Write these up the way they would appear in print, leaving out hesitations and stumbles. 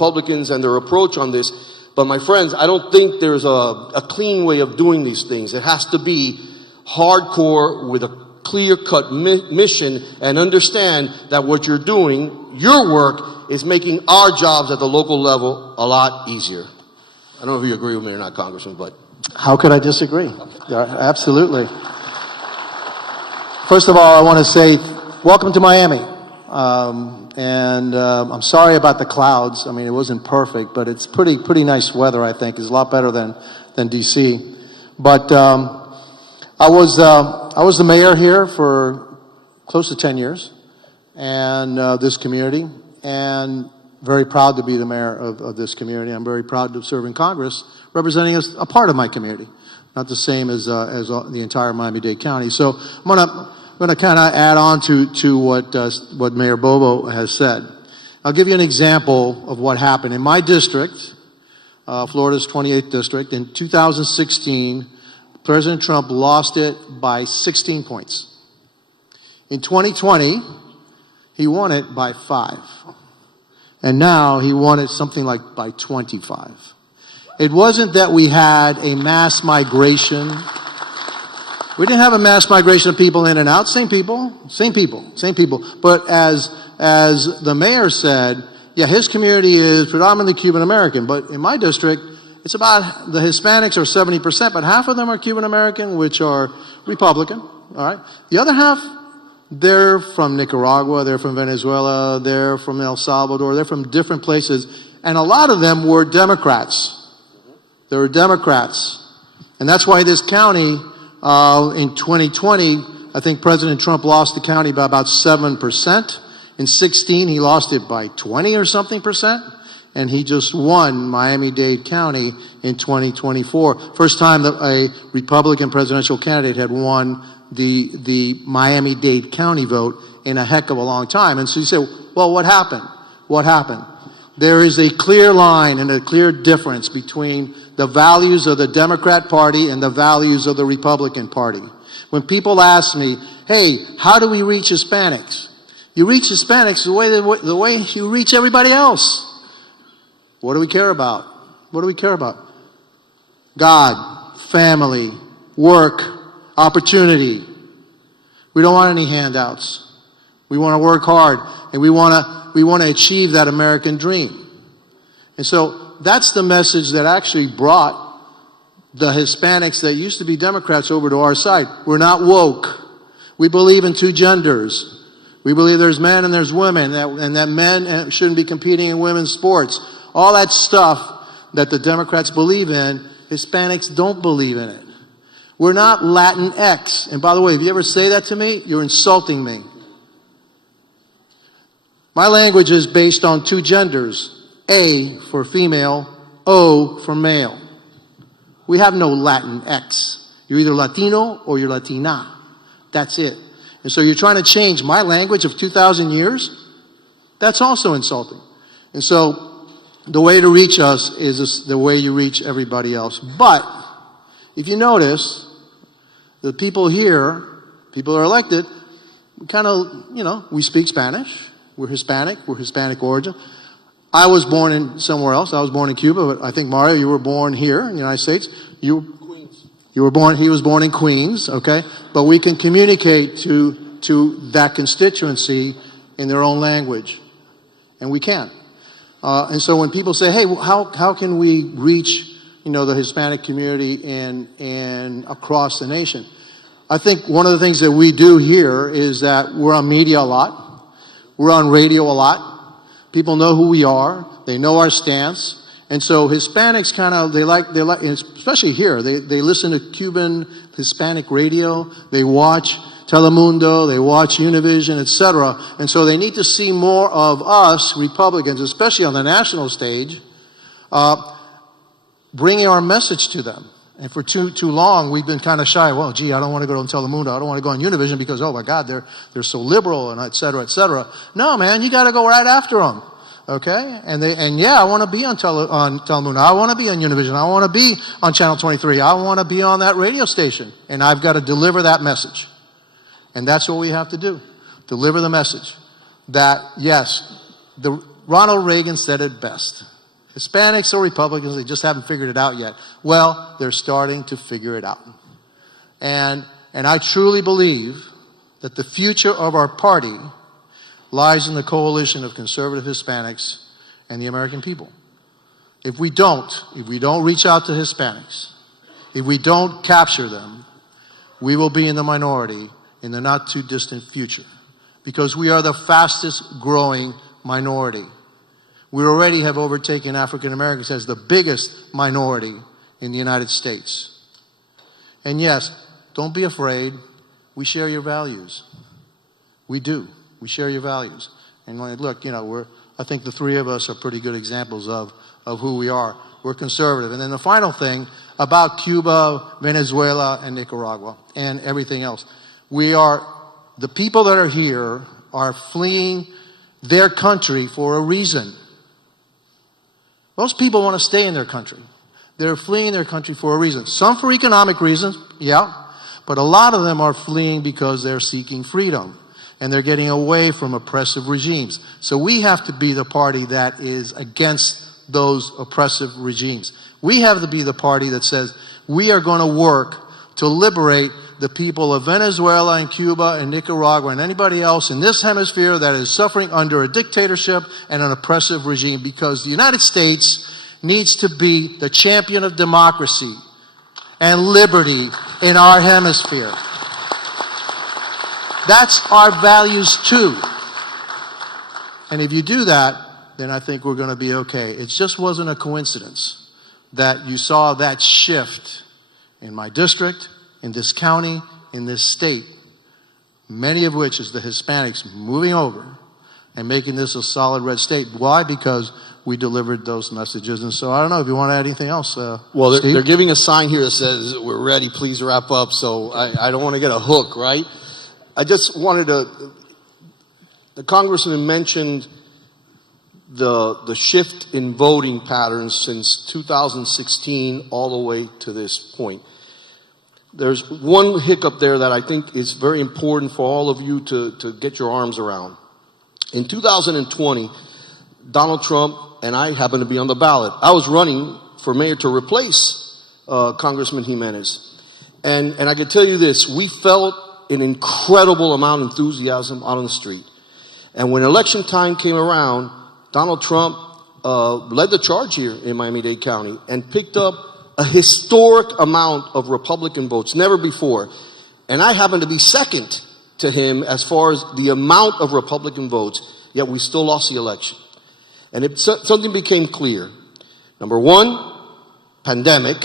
Republicans and their approach on this. But my friends, I don't think there's a clean way of doing these things. It has to be hardcore with a clear-cut mission, and understand that what you're doing, your work, is making our jobs at the local level a lot easier. I don't know if you agree with me or not, Congressman, but... How could I disagree? Yeah, absolutely. First of all, I want to say welcome to Miami. I'm sorry about the clouds. I mean, it wasn't perfect, but it's pretty nice weather, I think. It's a lot better than D.C. But I was the mayor here for close to 10 years, and this community, and very proud to be the mayor of this community. I'm very proud to serve in Congress, representing a part of my community, not the same as the entire Miami-Dade County. So I'm gonna kind of add on to what Mayor Bobo has said. I'll give you an example of what happened in my district, Florida's 28th district. In 2016, President Trump lost it by 16 points. In 2020, he won it by 5. And now he won it something like by 25. It wasn't that we had a mass migration. We didn't have a mass migration of people in and out. Same people. But as the mayor said, yeah, his community is predominantly Cuban American. But in my district, it's about, the Hispanics are 70%, but half of them are Cuban American, which are Republican. All right. The other half, they're from Nicaragua, they're from Venezuela, they're from El Salvador, they're from different places. And a lot of them were Democrats. They were Democrats. And that's why this county, in 2020, I think President Trump lost the county by about 7%. In 16, he lost it by 20 or something percent. And he just won Miami-Dade County in 2024. First time that a Republican presidential candidate had won the Miami-Dade County vote in a heck of a long time. And so you say, well, what happened? What happened? There is a clear line and a clear difference between the values of the Democrat Party and the values of the Republican Party. When people ask me, hey, how do we reach Hispanics? You reach Hispanics the way you reach everybody else. What do we care about? What do we care about? God, family, work, opportunity. We don't want any handouts. We want to work hard, and we want to achieve that American dream. And so that's the message that actually brought the Hispanics that used to be Democrats over to our side. We're not woke. We believe in two genders. We believe there's men and there's women, and that men shouldn't be competing in women's sports. All that stuff that the Democrats believe in, Hispanics don't believe in it. We're not Latinx. And by the way, if you ever say that to me, you're insulting me. My language is based on two genders. A for female, O for male. We have no Latinx. You're either Latino or you're Latina. That's it. And so you're trying to change my language of 2,000 years? That's also insulting. And so the way to reach us is the way you reach everybody else. But if you notice, the people here, people that are elected, we kind of, we speak Spanish. We're Hispanic origin. I was born in somewhere else. I was born in Cuba, but I think, Mario, you were born here in the United States. He was born in Queens, okay? But we can communicate to that constituency in their own language. And we can. And so when people say, hey, how can we reach, the Hispanic community and across the nation? I think one of the things that we do here is that we're on media a lot. We're on radio a lot. People know who we are. They know our stance. And so Hispanics they like, especially here, they listen to Cuban Hispanic radio. They watch Telemundo, they watch Univision, etc. And so they need to see more of us, Republicans, especially on the national stage, bringing our message to them. And for too long, we've been kind of shy. Well, gee, I don't want to go on Telemundo. I don't want to go on Univision because, oh my God, they're so liberal and et cetera, et cetera. No, man, you got to go right after them. Okay? And yeah, I want to be on Telemundo. I want to be on Univision. I want to be on Channel 23. I want to be on that radio station. And I've got to deliver that message. And that's what we have to do. Deliver the message that, yes, the Ronald Reagan said it best. Hispanics or Republicans, they just haven't figured it out yet. Well, they're starting to figure it out. And I truly believe that the future of our party lies in the coalition of conservative Hispanics and the American people. If we don't reach out to Hispanics, if we don't capture them, we will be in the minority in the not too distant future, because we are the fastest growing minority. We already have overtaken African Americans as the biggest minority in the United States. And yes, don't be afraid. We share your values. We do. We share your values. And look, I think the three of us are pretty good examples of who we are. We're conservative. And then the final thing about Cuba, Venezuela, and Nicaragua, and everything else. The people that are here are fleeing their country for a reason. Most people want to stay in their country. They're fleeing their country for a reason. Some for economic reasons, yeah, but a lot of them are fleeing because they're seeking freedom and they're getting away from oppressive regimes. So we have to be the party that is against those oppressive regimes. We have to be the party that says we are going to work to liberate the people of Venezuela and Cuba and Nicaragua and anybody else in this hemisphere that is suffering under a dictatorship and an oppressive regime, because the United States needs to be the champion of democracy and liberty in our hemisphere. That's our values too. And if you do that, then I think we're going to be okay. It just wasn't a coincidence that you saw that shift in my district, in this county, in this state, many of which is the Hispanics moving over and making this a solid red state. Why? Because we delivered those messages. And so I don't know if you want to add anything else. Well, they're giving a sign here that says, we're ready, please wrap up. So I don't want to get a hook, right? I just wanted the congressman mentioned the shift in voting patterns since 2016 all the way to this point. There's one hiccup there that I think is very important for all of you to get your arms around. In 2020, Donald Trump and I happened to be on the ballot. I was running for mayor to replace Congressman Jimenez. And I can tell you this, we felt an incredible amount of enthusiasm out on the street. And when election time came around, Donald Trump led the charge here in Miami-Dade County and picked up a historic amount of Republican votes, never before. And I happened to be second to him as far as the amount of Republican votes, yet we still lost the election. And something became clear. Number one, pandemic.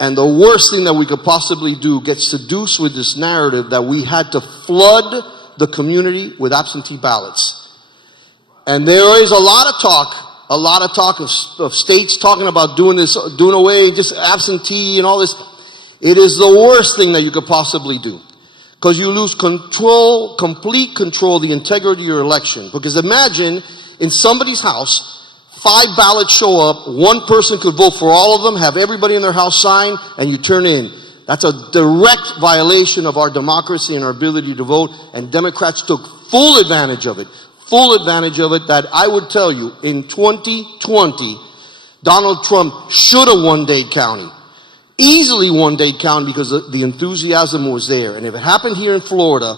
And the worst thing that we could possibly do, get seduced with this narrative that we had to flood the community with absentee ballots. And there is a lot of talk of states talking about doing away, just absentee and all this. It is the worst thing that you could possibly do, because you lose control, complete control of the integrity of your election. Because imagine in somebody's house, 5 ballots show up, one person could vote for all of them, have everybody in their house sign, and you turn in. That's a direct violation of our democracy and our ability to vote, and Democrats took full advantage of it. That I would tell you, in 2020, Donald Trump should have won Dade County. Easily won Dade County, because the enthusiasm was there. And if it happened here in Florida,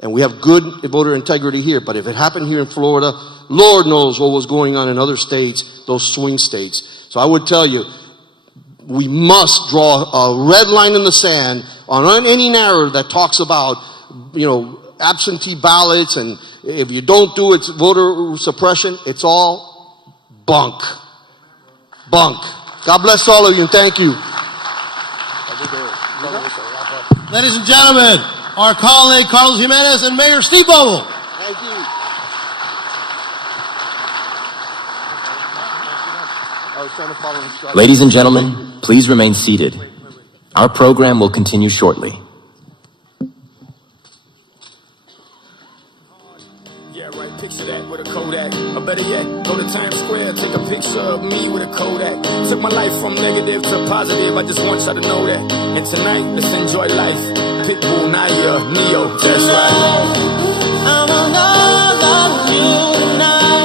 and we have good voter integrity here, but if it happened here in Florida, Lord knows what was going on in other states, those swing states. So I would tell you, we must draw a red line in the sand on any narrative that talks about, absentee ballots, and if you don't do it, voter suppression. It's all bunk. God bless all of you, and thank you. Ladies and gentlemen, our colleague Carlos Jimenez and Mayor Steve Vogel. Thank you. I was trying to follow instructions. Ladies and gentlemen, please remain seated. Our program will continue shortly. Yeah, right, picture that with a Kodak. Or better yet, go to Times Square, take a picture of me with a Kodak. Took my life from negative to positive, I just want y'all to know that. And tonight, let's enjoy life. Pitbull, Naya, Neo, that's right. I'm all on you tonight.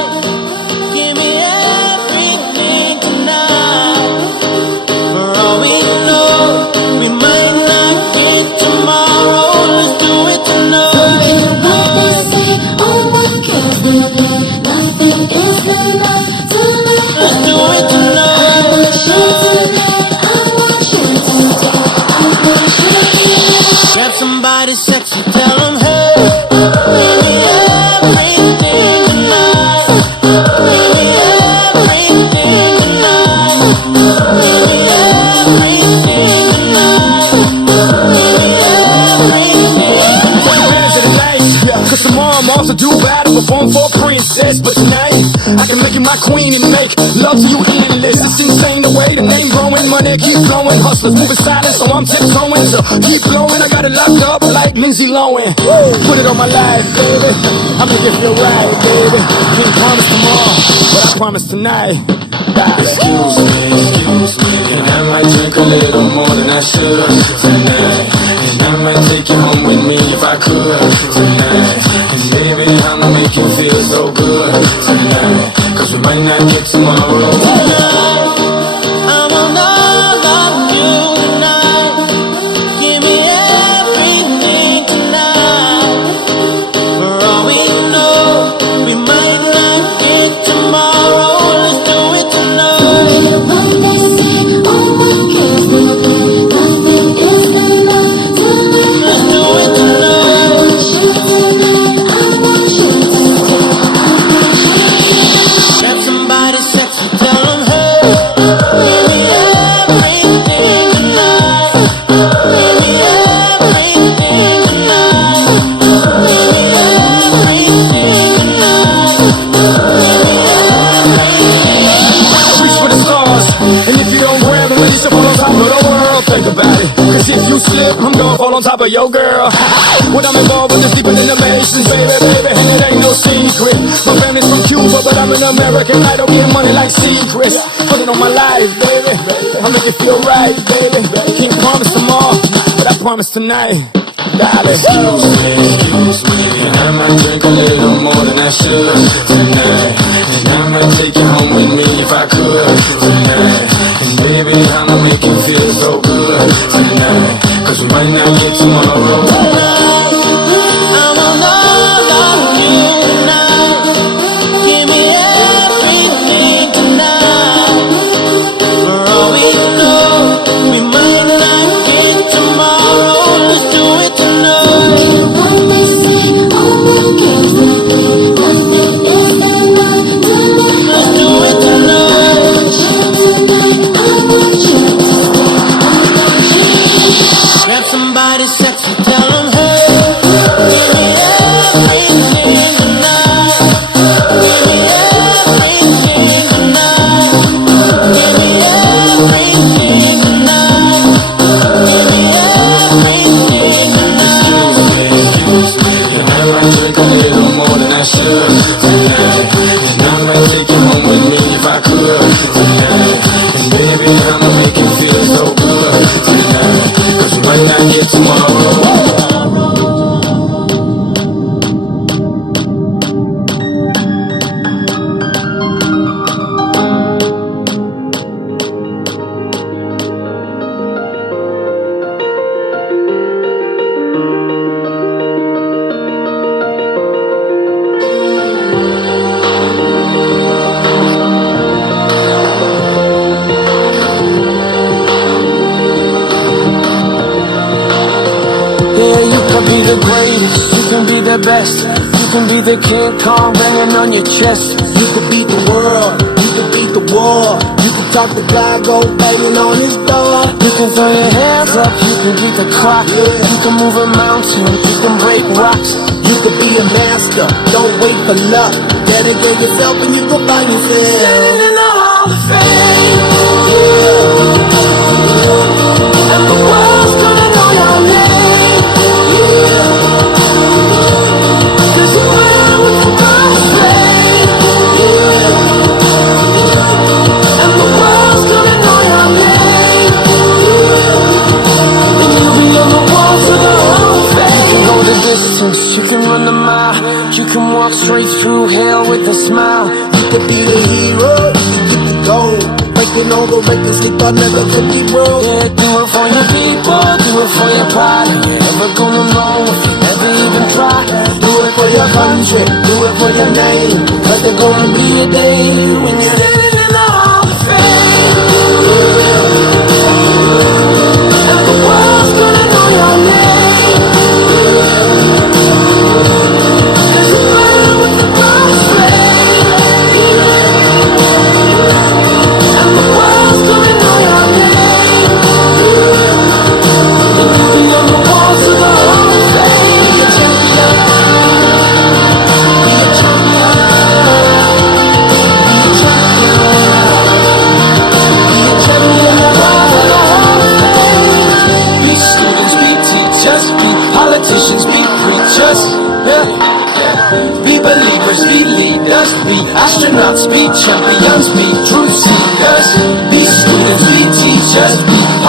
my queen and make love to you endless. It's insane the way the name growing, money keep flowing. Hustlers moving silent, so I'm tiptoeing. So keep blowing, I got it locked up like Lindsay Lohan. Put it on my life, baby. I make it feel right, baby. Can't promise tomorrow, but I promise tonight. Excuse me, and I might drink a little more than I should tonight. And I might take you home with me if I could tonight. And baby, I'ma make you feel so good tonight. Cause we might not get tomorrow. I want all of you tonight. Give me everything tonight. For all we know, we might not get tomorrow. Let's do it tonight. What they say, all my kids they get, nothing is enough tonight. Let's do it tonight. I want you tonight. I want you to stay. I want you. Grab somebody sexy, tell them hey. Give me everything tonight. Give me everything tonight. Give me everything tonight. Reach for the stars, and if you don't grab them, you should fall on top of the world. Think about it, cause if you slip, I'm gonna fall on top of your girl. When I'm involved with this deeper than the Masons, baby, and it ain't no secret. My family's from Cuba, but I'm an American. I don't get money like secrets. Put it on my life, baby. I make it feel right, baby. Can't promise tomorrow, but I promise tonight. Darling. Excuse me, and I might drink a little more than I should tonight. And I might take you home with me if I could tonight. And baby, I'ma make you feel so good tonight. Cause we might not get tomorrow. I want all of you tonight. Give me everything tonight. For all we know, we might not get tomorrow. Let's do it tonight. What they say, all my kids they get, nothing is enough tonight. Let's do it tonight. I want you tonight. I want you to stay. I want you. Grab somebody sexy, tell them hey. Give me everything tonight. Give me everything tonight. Give me everything tonight. Give me everything tonight. Excuse me, and I might drink a little more than I should tonight. And I might take you home with me if I could tonight. And baby, I'ma make you feel so good tonight. Cause we might not get tomorrow. Yeah, you can be the greatest, you can be the best. You can be the King Kong banging on your chest. You could beat the world, you could beat the war. You could talk to God, go banging on his door. You can throw your hands up, you can beat the clock. You can move a mountain, you can break rocks. You could be a master, don't wait for luck. Dedicate yourself and you go find yourself. Standing in the Hall of Fame, and the world's gonna know your name. Cause you went with the first flame, and the world's gonna know your name. And you'll be on the walls of the Hall of Fame. You can go the distance, you can run the mile. You can walk straight through hell with a smile. You could be the hero, you could get the gold. Breaking all the records they thought never could be broke. Yeah, do it for your people, do it for your pride. You're never gonna know if you never even try. Do it for your country, do it for your name. Cause there's gonna be a day when you're Standing in the Hall of Fame, and the world's gonna know your name. Cause you burn with the first flame, and the world's gonna know your name. And you'll be on the walls of the Hall of Fame. Be a champion, be a champion, be a champion.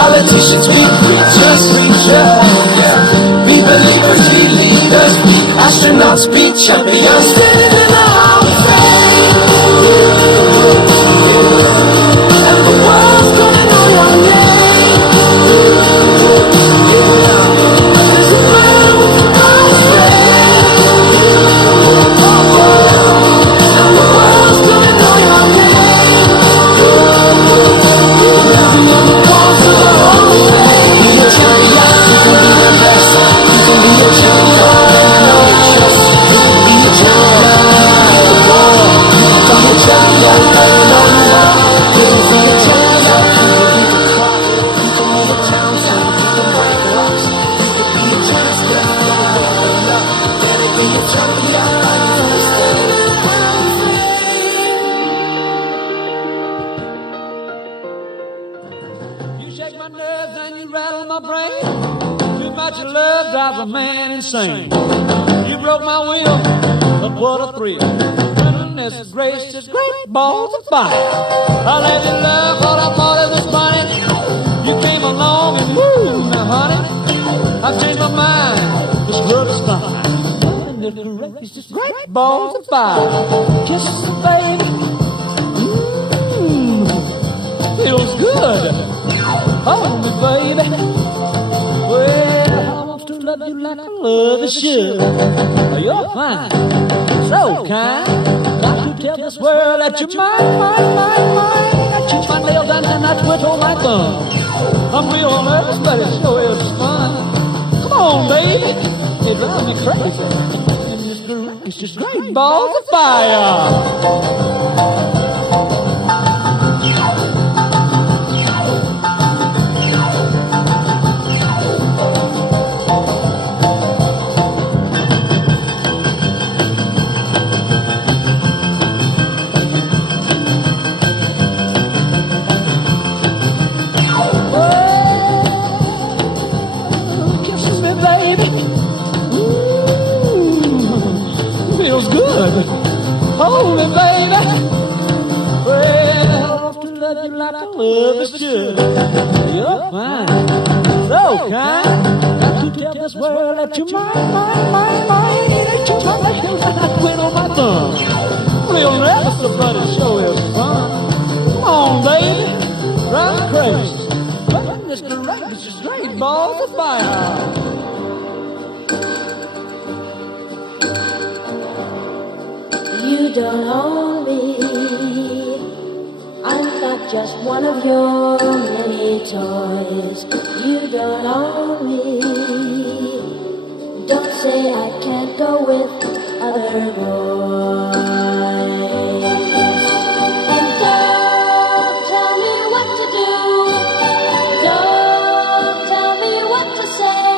politicians, be preachers, yeah. Be believers, be leaders, be astronauts, be champions, standing in the hall of fame. And the world's gonna know your name. There's a man with a nice and the world's gonna know your name. Living on the walls of the Hall of Fame. Be a champion, you can be the best. You can be a champion, you know your chest. You can be a champion, be the world. You can be a champion, let it know you are. You can be a champion, you can be the clock. You can be a champion, you can break rocks. You can be a champion, let it be a champion. You shake my nerves and you rattle my brain. Too much love drives a man insane. You broke my will, but what a thrill. Goodness gracious, great balls of fire. I let you love what I thought it was funny. You came along and moved me, honey. I've changed my mind, this love is fine. Goodness gracious, great balls of fire. Kisses, baby. Feels good. Hold me, baby. Well, I want to love you like I love you should. You're fine, so kind. Got to tell this world that you're mine. I cheat my nails and then I twiddle my thumb. I'm real nervous, but it sure is fun. Come on, baby. It drives me crazy. It's just great balls of fire. Feels good. Hold me, baby. Well, I want to love you like I love is should. You're fine, so kind. Got to tell this world that you're mine. That you're my nails and I quit on my thumb. Real nervous, but it sure is fun. Come on, baby, drive me crazy. Goodness gracious, it's great balls of fire. You don't own me. I'm not just one of your many toys. You don't own me. Don't say I can't go with other boys. And don't tell me what to do. Don't tell me what to say.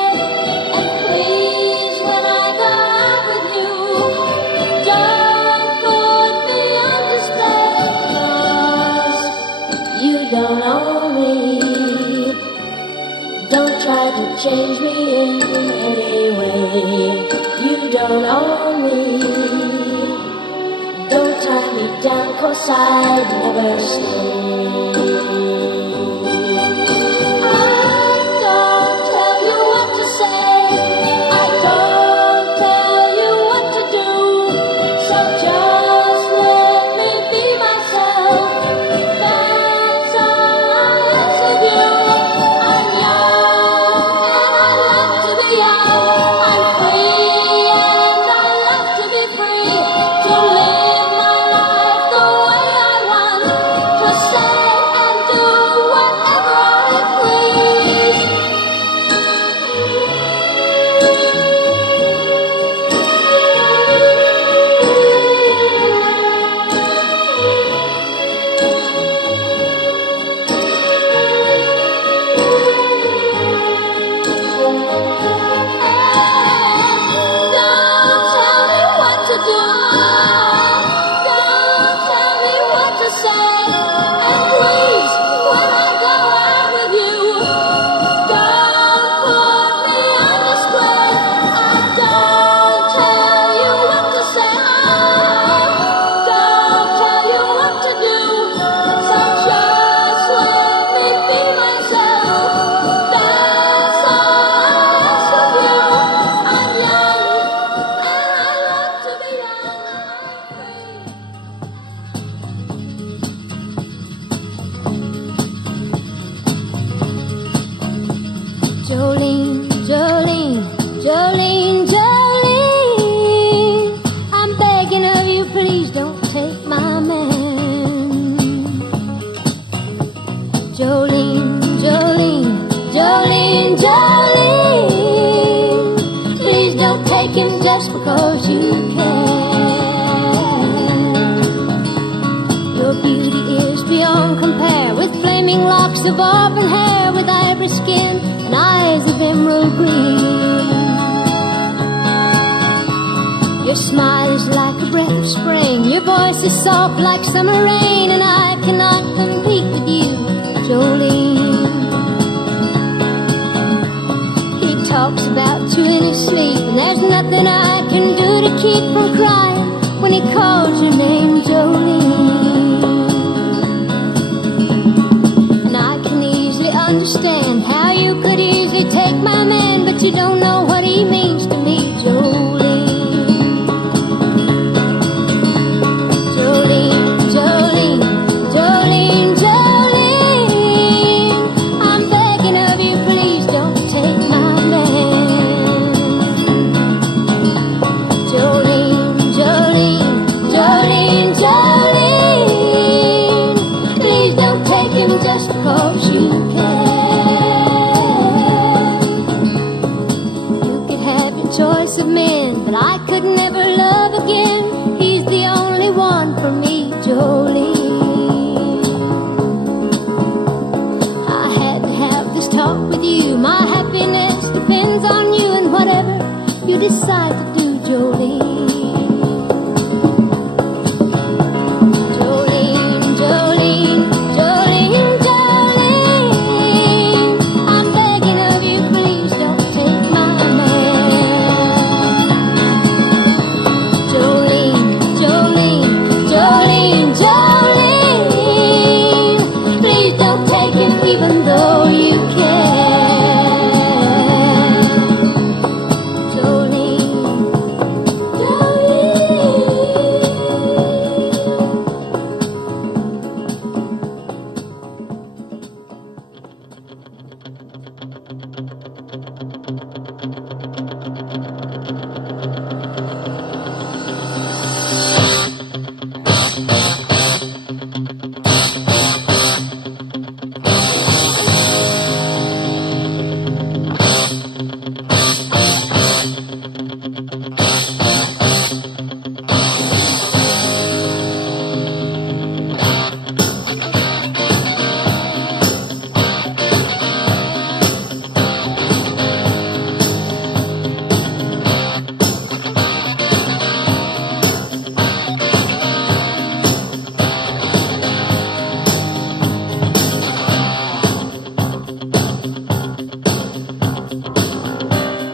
And please, when I go out with you, don't put me on display, 'cause you don't own me. Don't try to change me in any way. You don't own me. Don't tie me down, 'cause I'd never stay. I don't tell you what to say. I don't tell you what to do. So just let me be myself. That's all I ask of you. I'm young and I love to be young. I'm free and I love to be free. To live my life the way I want. To say and do whatever I please. Don't tell me what to do. Don't tell me what to say. And Jolene, Jolene, Jolene, Jolene. Please don't take him just because you can. Your beauty is beyond compare, with flaming locks of auburn hair, with ivory skin and eyes of emerald green. Your smile is like a breath of spring, your voice is soft like summer rain, and I cannot compete with you, Jolene. He talks about you in his sleep, and there's nothing I can do to keep from crying when he calls your name, Jolene. And I can easily understand how you could easily take my man, but you don't know what he means to me, Jolene. Jolene, Jolene, Jolene, I'm begging of you, please don't take my man. Jolene, Jolene, Jolene, Jolene, please don't take him just because you can. You could have your choice of men, but I could never love again. He's the only one for me, Jolene. I had to have this talk with you. My happiness depends on you, and whatever you decide to do, Jolene. Jolene, Jolene, Jolene, Jolene, I'm begging of you, please don't take my man. Jolene, Jolene, Jolene, Jolene, please don't take him even though you can. Jolene,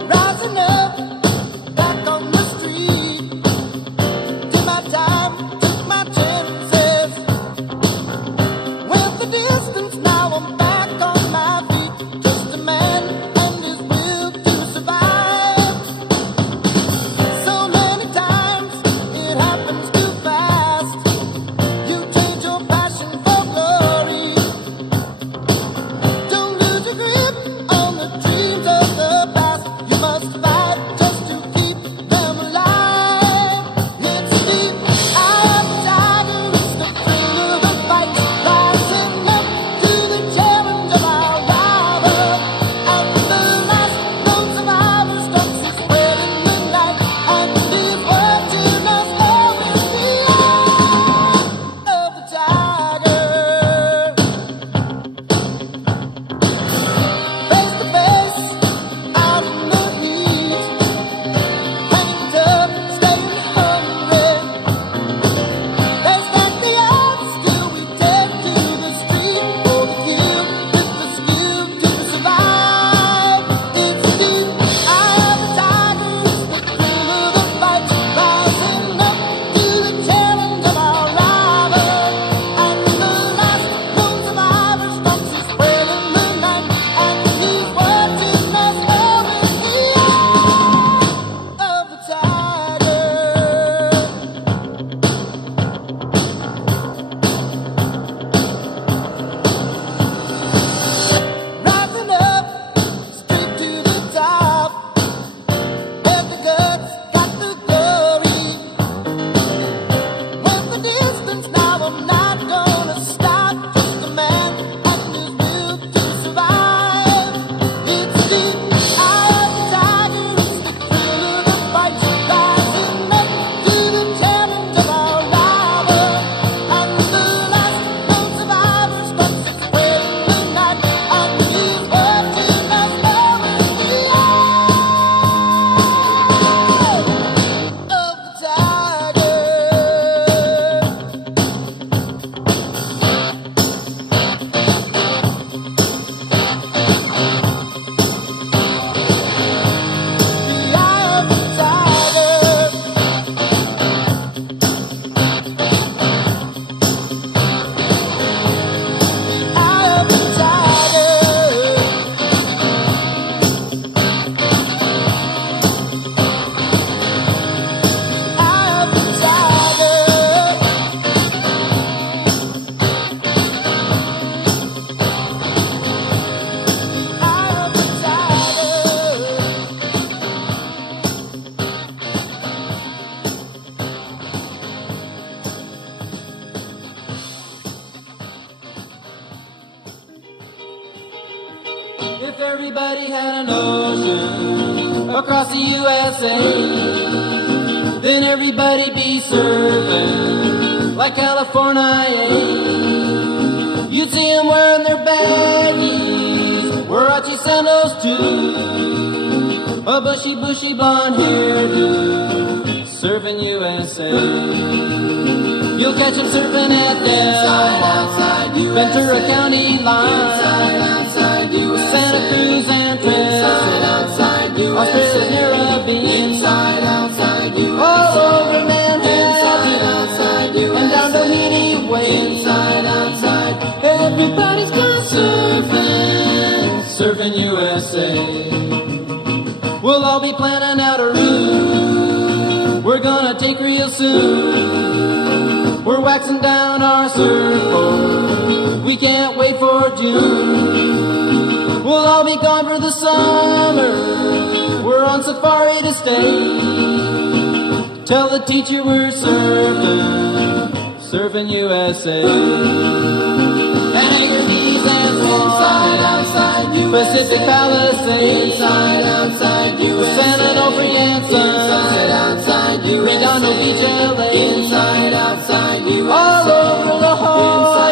Rising up, back on the street. Did my time, took my chances. Went the distance, now I'm back on my feet. Just a man and his will to survive. So many times it happens too fast. You change your passion for glory. Don't lose your grip on the dreams of the past. You must fight just to keep them alive. It's deep, eye of the tiger, it's the thrill of the fight. Rising up to the challenge. If everybody had an ocean across the USA, then everybody be surfing like California. You'd see them wearing their baggies, Warachi sandals too, a bushy, bushy blonde hairdo, surfing USA. You'll catch them surfing at Del Ventura County line, Santa Cruz and Trail, Australia's Caribbean, all over Manhattan, and down Doheny Way. Everybody's gone surfing, surfing USA. We'll all be planning out a route we're gonna take real soon. We're waxing down our surfboard, we can't wait for June. We'll all be gone for the summer, we're on safari to stay. Tell the teacher we're surfing, surfing USA. And Anchorage and Florida, Pacific Palisades, outside USA. San Onofre and Sunset, Redondo Beach, LA, outside USA. All over La Jolla,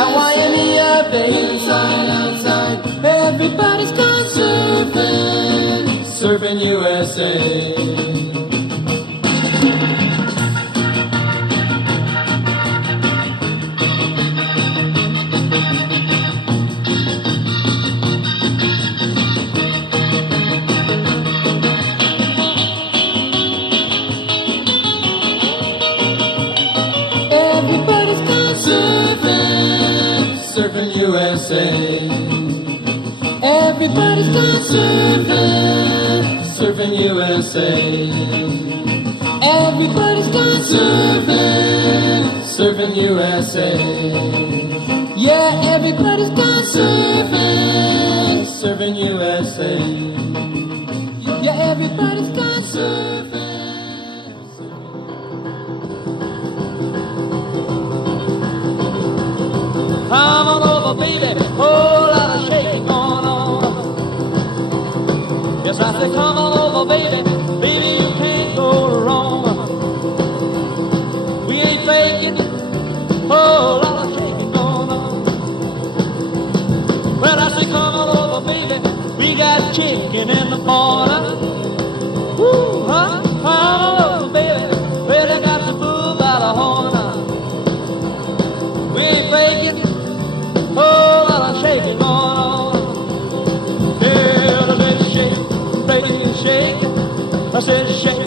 at Waimea Bay, outside. Everybody's gone surfing, surfing USA. Surfing USA. Everybody's gone surfing, surfing USA. Everybody's gone surfing, surfing USA. Yeah, everybody's gone surfing, surfing USA. Yeah, everybody's gone surfing. Come on over, baby, whole lot of shaking going on. Yes, I said, come on over, baby, baby, you can't go wrong. We ain't faking, whole lot of shaking going on. Well, I said, come on over, baby, we got chicken in the corner. Woo, huh? Come on over, baby, really got to move out of horn. We ain't faking. Oh, lot of shaking going on. Yeah, baby, shake, baby, shake. I said, shake,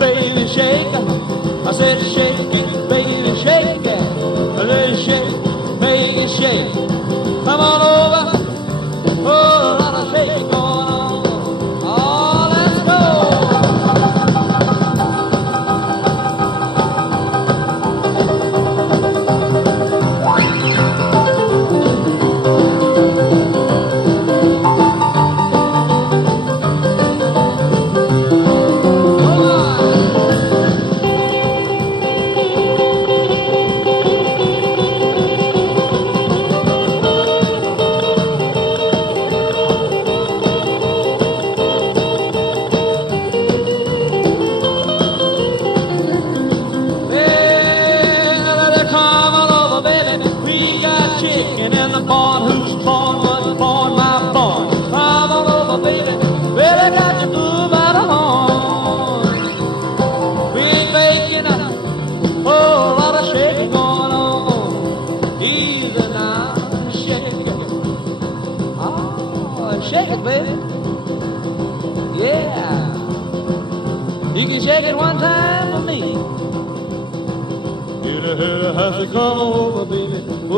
baby, shake. I said, shake it, baby, shake it. I said, shake, baby, shake. Come on over. Oh, a lot of shaking going on. Oh, let's go. Shake it, baby. Yeah. You can shake it one time for me. You know how to come over, baby. Oh,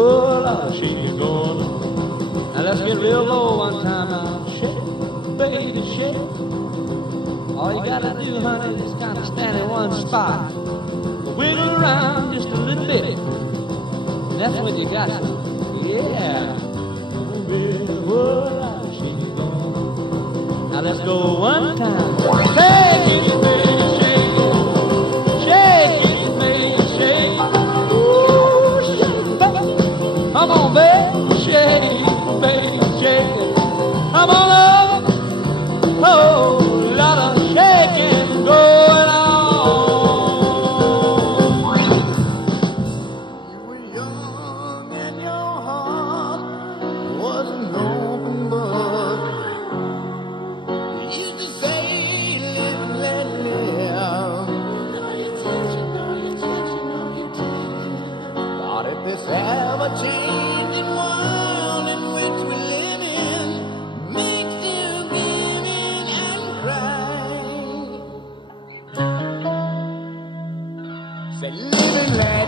Lord, shake it going on. Now let's get real low one time now. Shake, baby, shake. All you gotta do, honey, is kind of stand in one spot. Wiggle around just a little bit. And that's what you got. Yeah. Oh, baby, oh, Lord, shake it going on. Now let's go one time. Shake it, baby, shake it. Shake it, baby, shake it. Ooh, shake it, baby. Come on, baby, shake it, baby, shake it. ever-changing world in which we live in makes you give in and cry. Say, live and let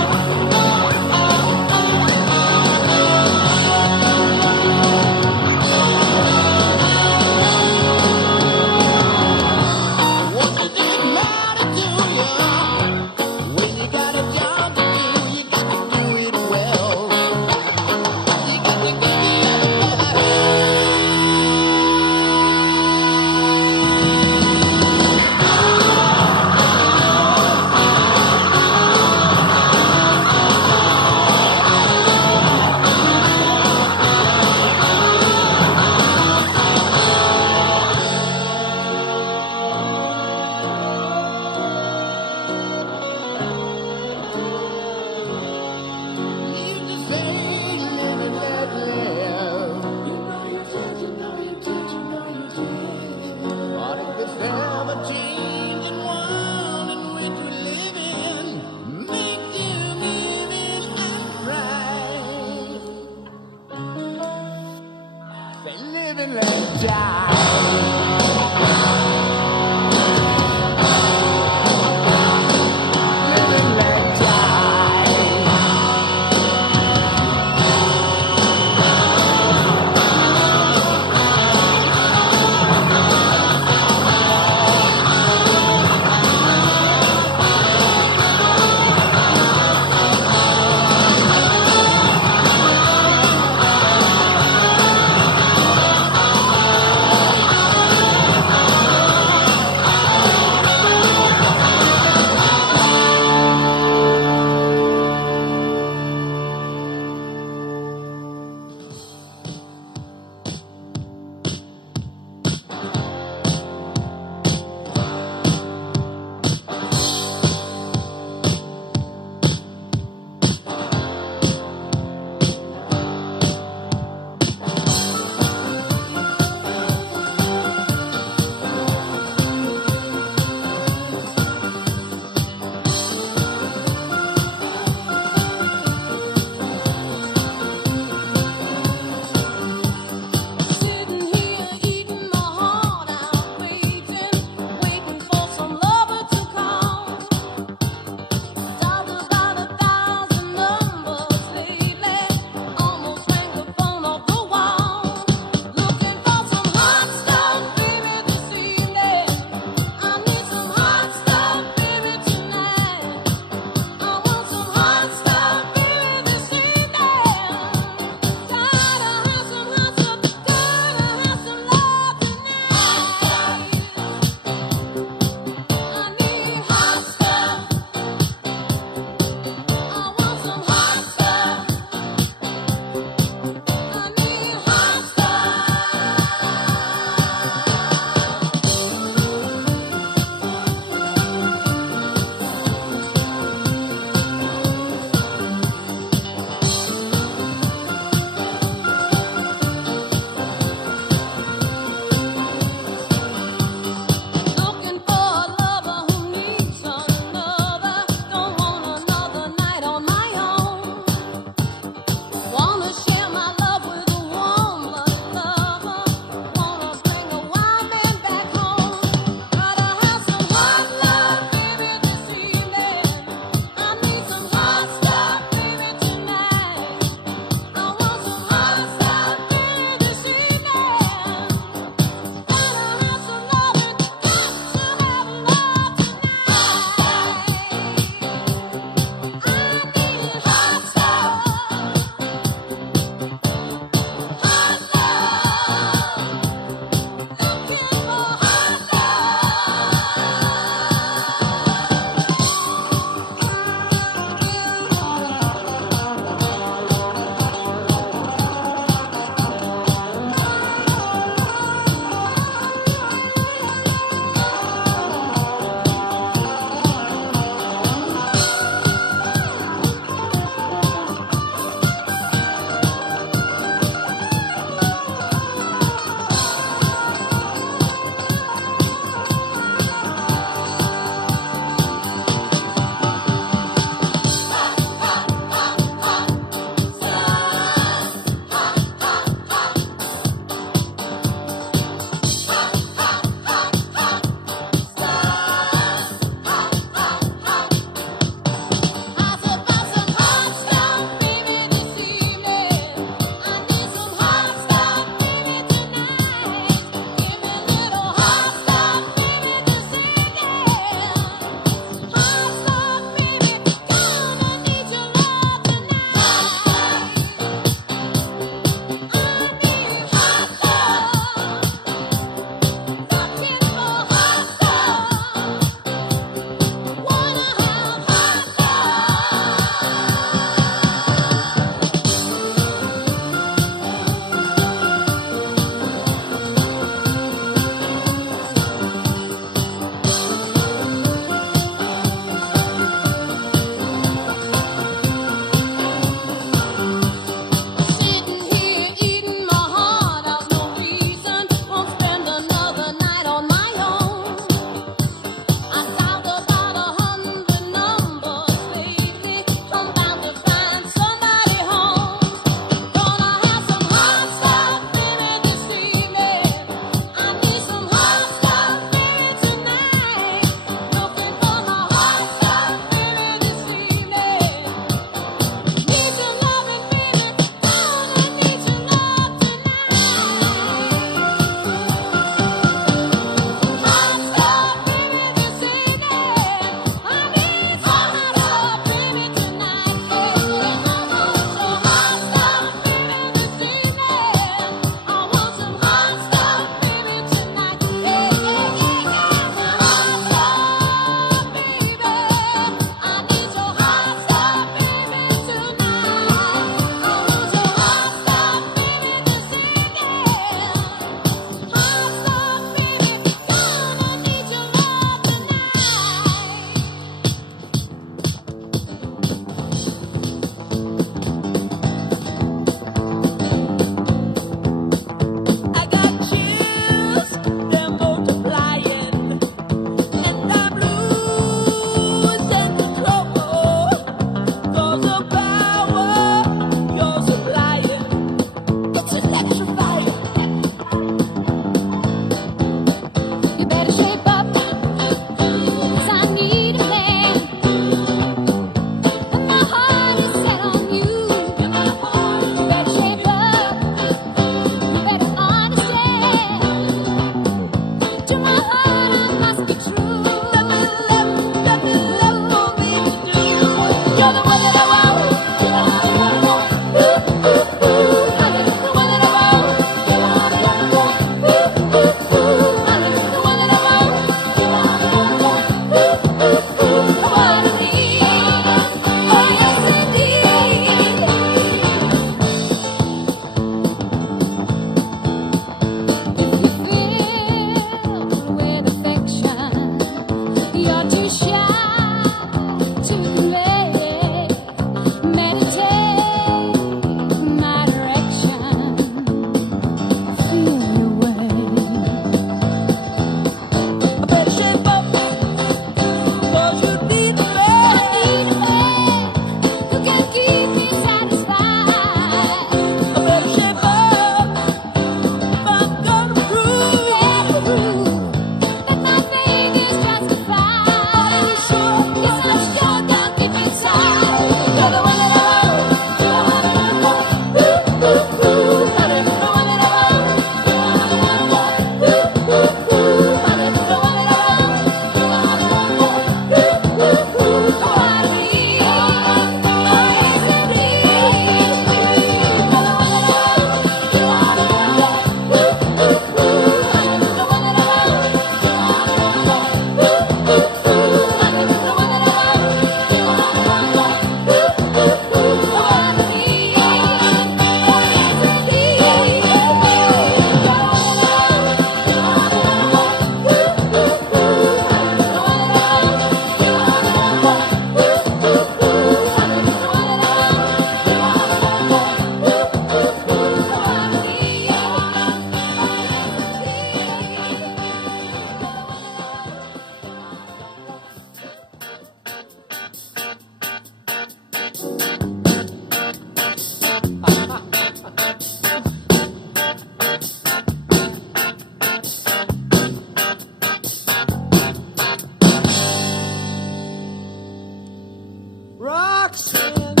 Roxanne,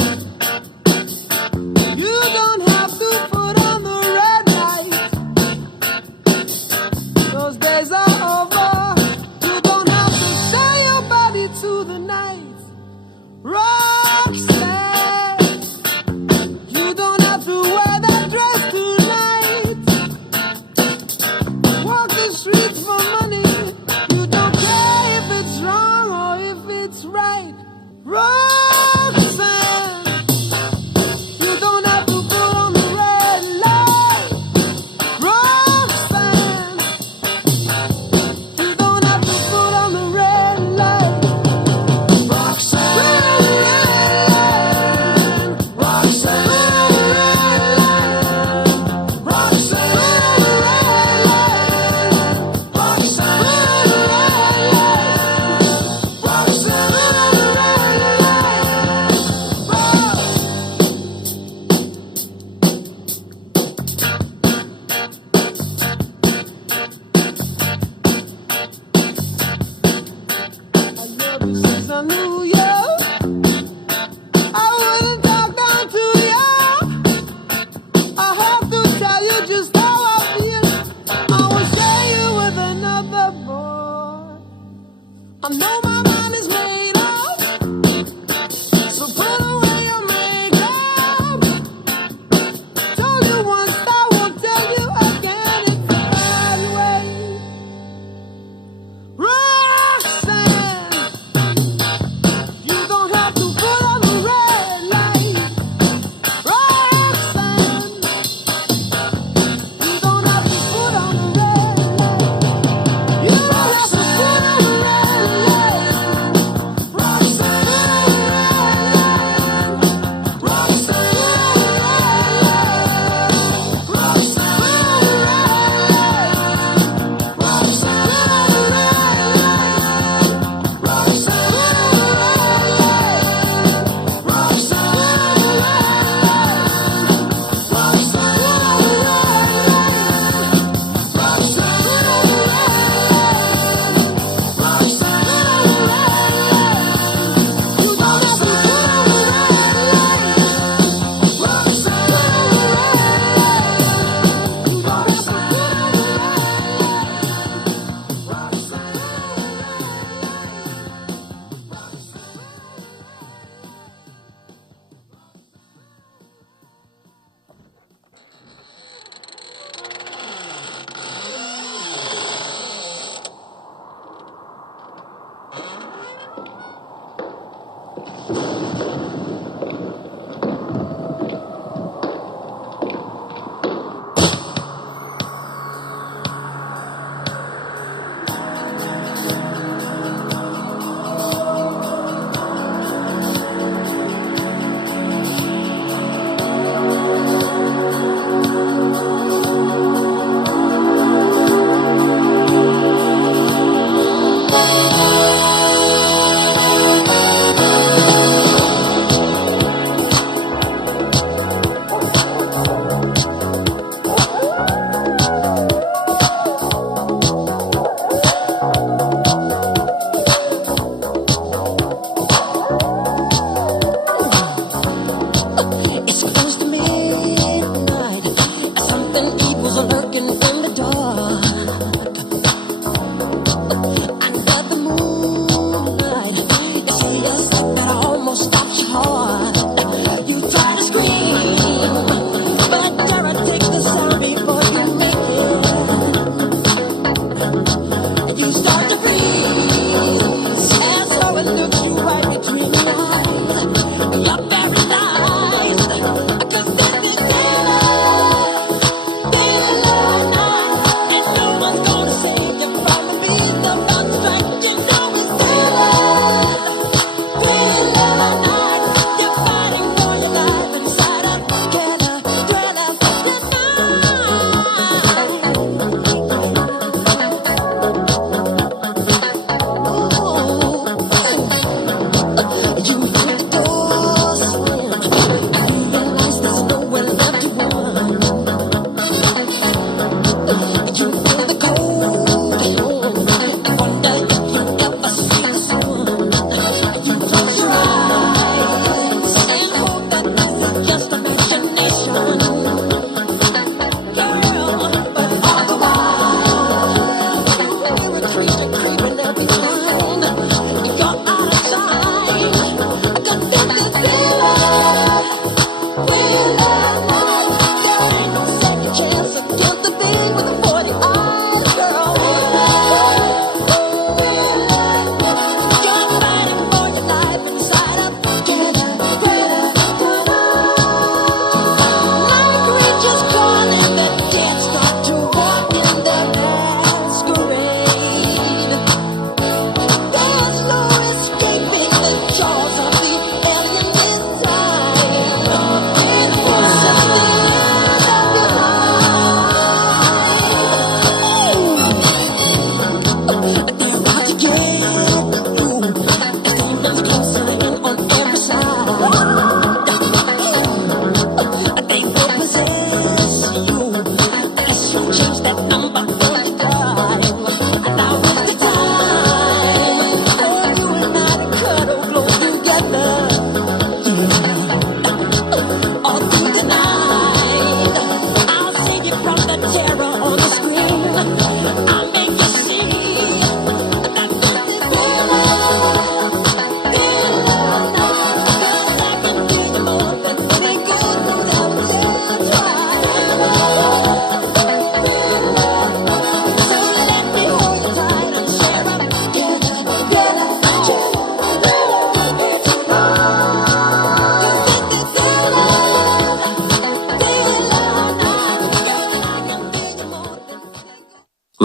you don't have to put on the red light. Those days are over. You don't have to sell your body to the night. Roxanne, you don't have to wear that dress tonight. Walk the streets for money. You don't care if it's wrong or if it's right. Roxanne, you don't have to put on the red light. Roxanne, you don't have to put on the red light. Roxanne, Roxanne, I love you since I knew you. I wouldn't talk down to you. I have to tell you just how I feel. I will share you with another boy. I know my mind is made up, so put away your makeup. Told you once, I won't tell you again. It's a bad way. Roxanne, you don't have to put on the red light. Roxanne, you don't have to put on the red light. You don't have to put on the red light.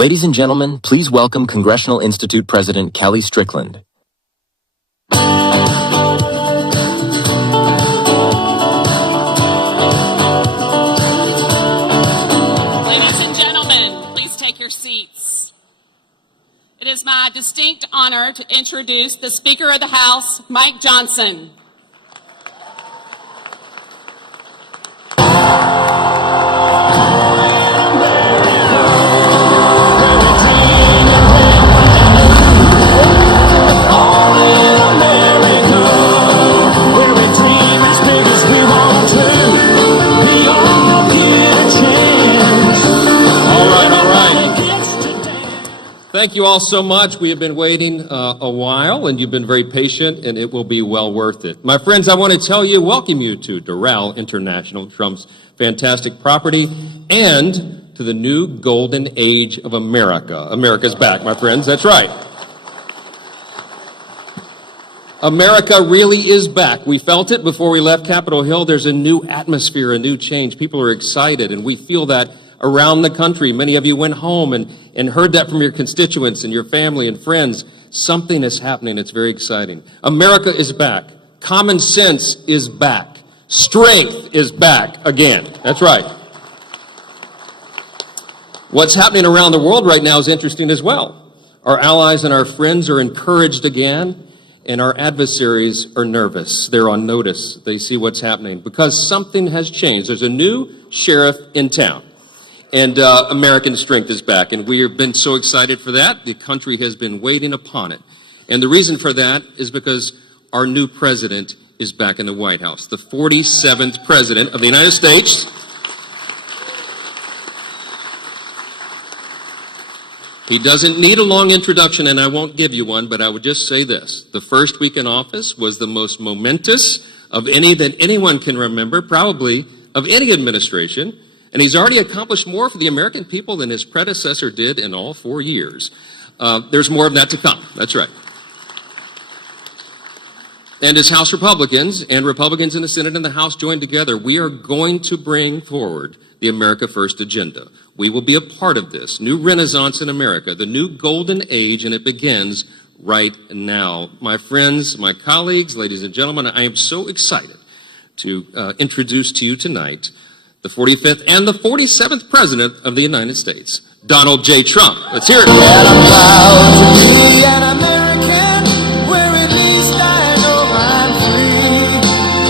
Ladies and gentlemen, please welcome Congressional Institute President Kelly Strickland. Ladies and gentlemen, please take your seats. It is my distinct honor to introduce the Speaker of the House, Mike Johnson. Thank you all so much. We have been waiting a while, and you've been very patient, and it will be well worth it. My friends, I want to welcome you to Doral International, Trump's fantastic property, and to the new golden age of America. America's back, my friends. That's right. America really is back. We felt it before we left Capitol Hill. There's a new atmosphere, a new change. People are excited, and we feel that around the country. Many of you went home and heard that from your constituents and your family and friends. Something is happening. It's very exciting. America is back. Common sense is back. Strength is back again. That's right. What's happening around the world right now is interesting as well. Our allies and our friends are encouraged again, and our adversaries are nervous. They're on notice. They see what's happening because something has changed. There's a new sheriff in town. And American strength is back, and we have been so excited for that. The country has been waiting upon it. And the reason for that is because our new president is back in the White House, the 47th president of the United States. He doesn't need a long introduction, and I won't give you one, but I would just say this. The first week in office was the most momentous of any that anyone can remember, probably of any administration. And he's already accomplished more for the American people than his predecessor did in all 4 years. There's more of that to come. That's right. And as House Republicans and Republicans in the Senate and the House join together, we are going to bring forward the America First agenda. We will be a part of this new renaissance in America, the new golden age, and it begins right now. My friends, my colleagues, ladies and gentlemen, I am so excited to introduce to you tonight the 45th and the 47th President of the United States, Donald J. Trump. Let's hear it. And I'm proud to be an American, where at least I know I'm free.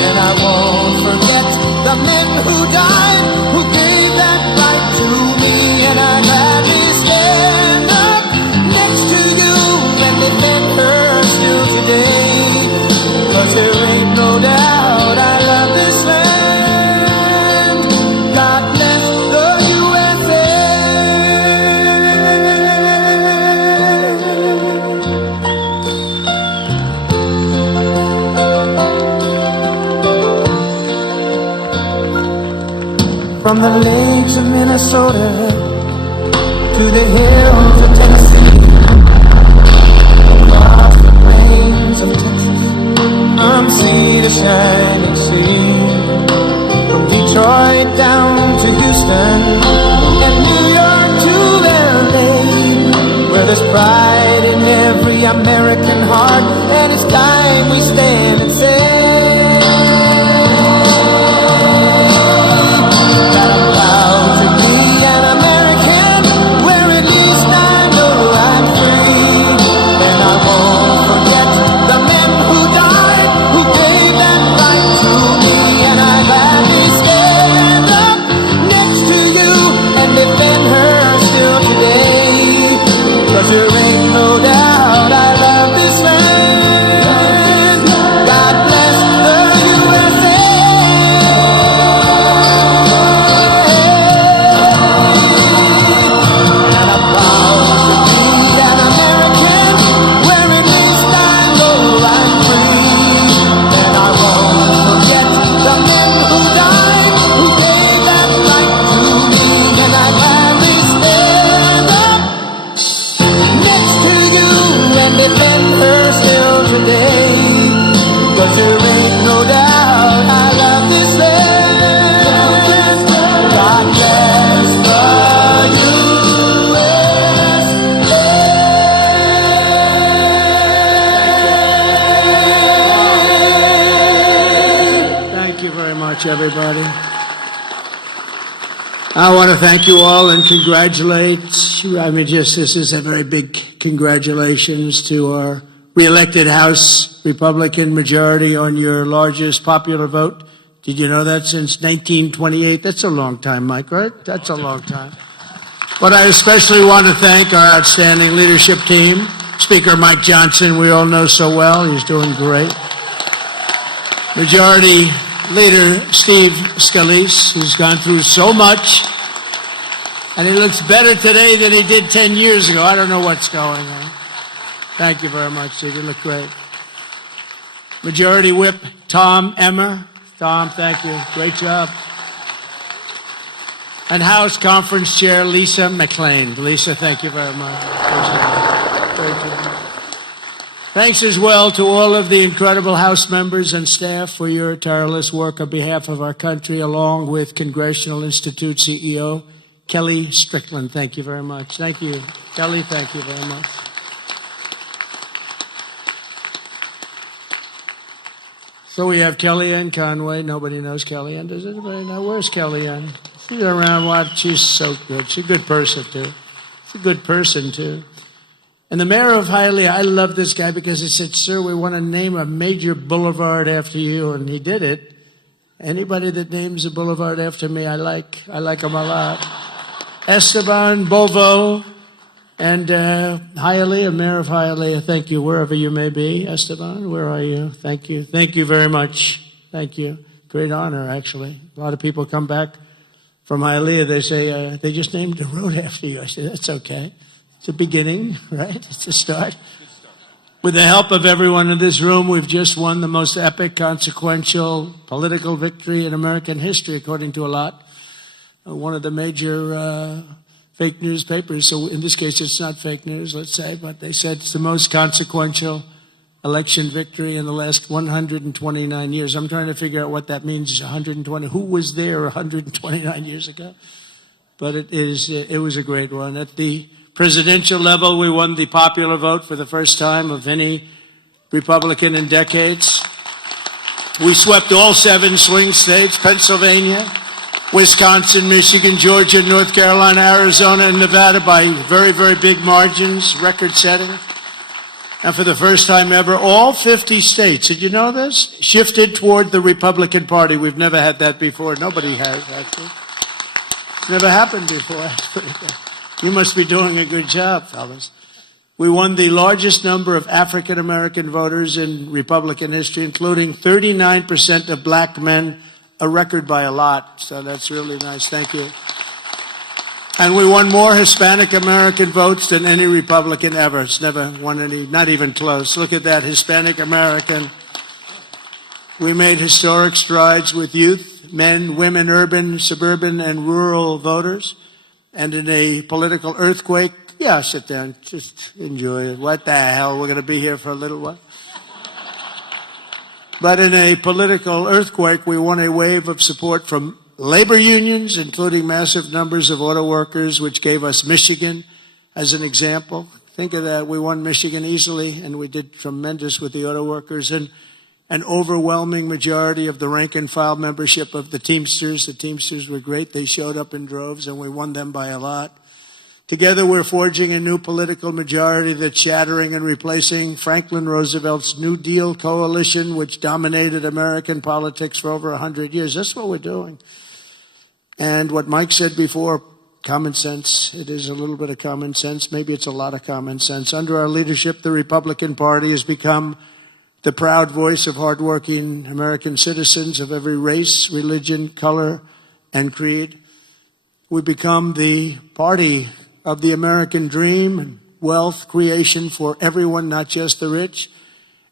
And I won't forget the men who died, who gave that right to me. And I'd gladly stand up next to you and defend her still today. 'Cause there ain't no doubt I love this land. From the lakes of Minnesota to the hills of Tennessee, across the plains of Texas, from sea to shining sea, from Detroit down to Houston and New York to LA, where there's pride in every American heart, and it's time we stand and say, much, everybody. I want to thank you all and congratulate. This is a very big congratulations to our re-elected House Republican majority on your largest popular vote. Did you know that since 1928? That's a long time, Mike, right? That's a long time. But I especially want to thank our outstanding leadership team. Speaker Mike Johnson, we all know so well. He's doing great. Majority Leader Steve Scalise, who's gone through so much, and he looks better today than he did 10 years ago. I don't know what's going on. Thank you very much, Steve. You look great. Majority Whip Tom Emmer. Tom, thank you. Great job. And House Conference Chair Lisa McLean. Lisa, thank you very much. Great job. Thanks as well to all of the incredible House members and staff for your tireless work on behalf of our country, along with Congressional Institute CEO Kelly Strickland. Thank you very much. Thank you. Kelly, thank you very much. So we have Kellyanne Conway. Nobody knows Kellyanne. Does anybody know? Where's Kellyanne? She's around. What? She's so good. She's a good person, too. She's a good person, too. And the mayor of Hialeah, I love this guy because he said, sir, we want to name a major boulevard after you. And he did it. Anybody that names a boulevard after me, I like him a lot. Esteban Bovo and Hialeah, mayor of Hialeah, thank you, wherever you may be. Esteban, where are you? Thank you. Thank you very much. Thank you. Great honor, actually. A lot of people come back from Hialeah. They say, they just named a road after you. I say, that's okay. It's a beginning, right? It's a start. With the help of everyone in this room, we've just won the most epic, consequential political victory in American history, according to a lot. One of the major fake newspapers, so in this case it's not fake news, let's say, but they said it's the most consequential election victory in the last 129 years. I'm trying to figure out what that means, 120. Who was there 129 years ago? But it was a great one. At the presidential level, we won the popular vote for the first time of any Republican in decades. We swept all 7 swing states, Pennsylvania, Wisconsin, Michigan, Georgia, North Carolina, Arizona, and Nevada by very, very big margins, record-setting. And for the first time ever, all 50 states, did you know this? Shifted toward the Republican Party. We've never had that before. Nobody has, actually. It's never happened before. That's pretty good. You must be doing a good job, fellas. We won the largest number of African-American voters in Republican history, including 39% of black men, a record by a lot. So that's really nice. Thank you. And we won more Hispanic-American votes than any Republican ever. It's never won any, not even close. Look at that, Hispanic-American. We made historic strides with youth, men, women, urban, suburban, and rural voters. And in a political earthquake, yeah, sit down, just enjoy it. What the hell, we're going to be here for a little while. But in a political earthquake, we won a wave of support from labor unions, including massive numbers of auto workers, which gave us Michigan as an example. Think of that. We won Michigan easily, and we did tremendous with the auto workers. And an overwhelming majority of the rank and file membership of the Teamsters. The Teamsters were great. They showed up in droves, and we won them by a lot. Together, we're forging a new political majority that's shattering and replacing Franklin Roosevelt's New Deal coalition, which dominated American politics for over 100 years. That's what we're doing. And what Mike said before, common sense. It is a little bit of common sense. Maybe it's a lot of common sense. Under our leadership, the Republican Party has become the proud voice of hardworking American citizens of every race, religion, color, and creed. We become the party of the American dream and wealth creation for everyone, not just the rich.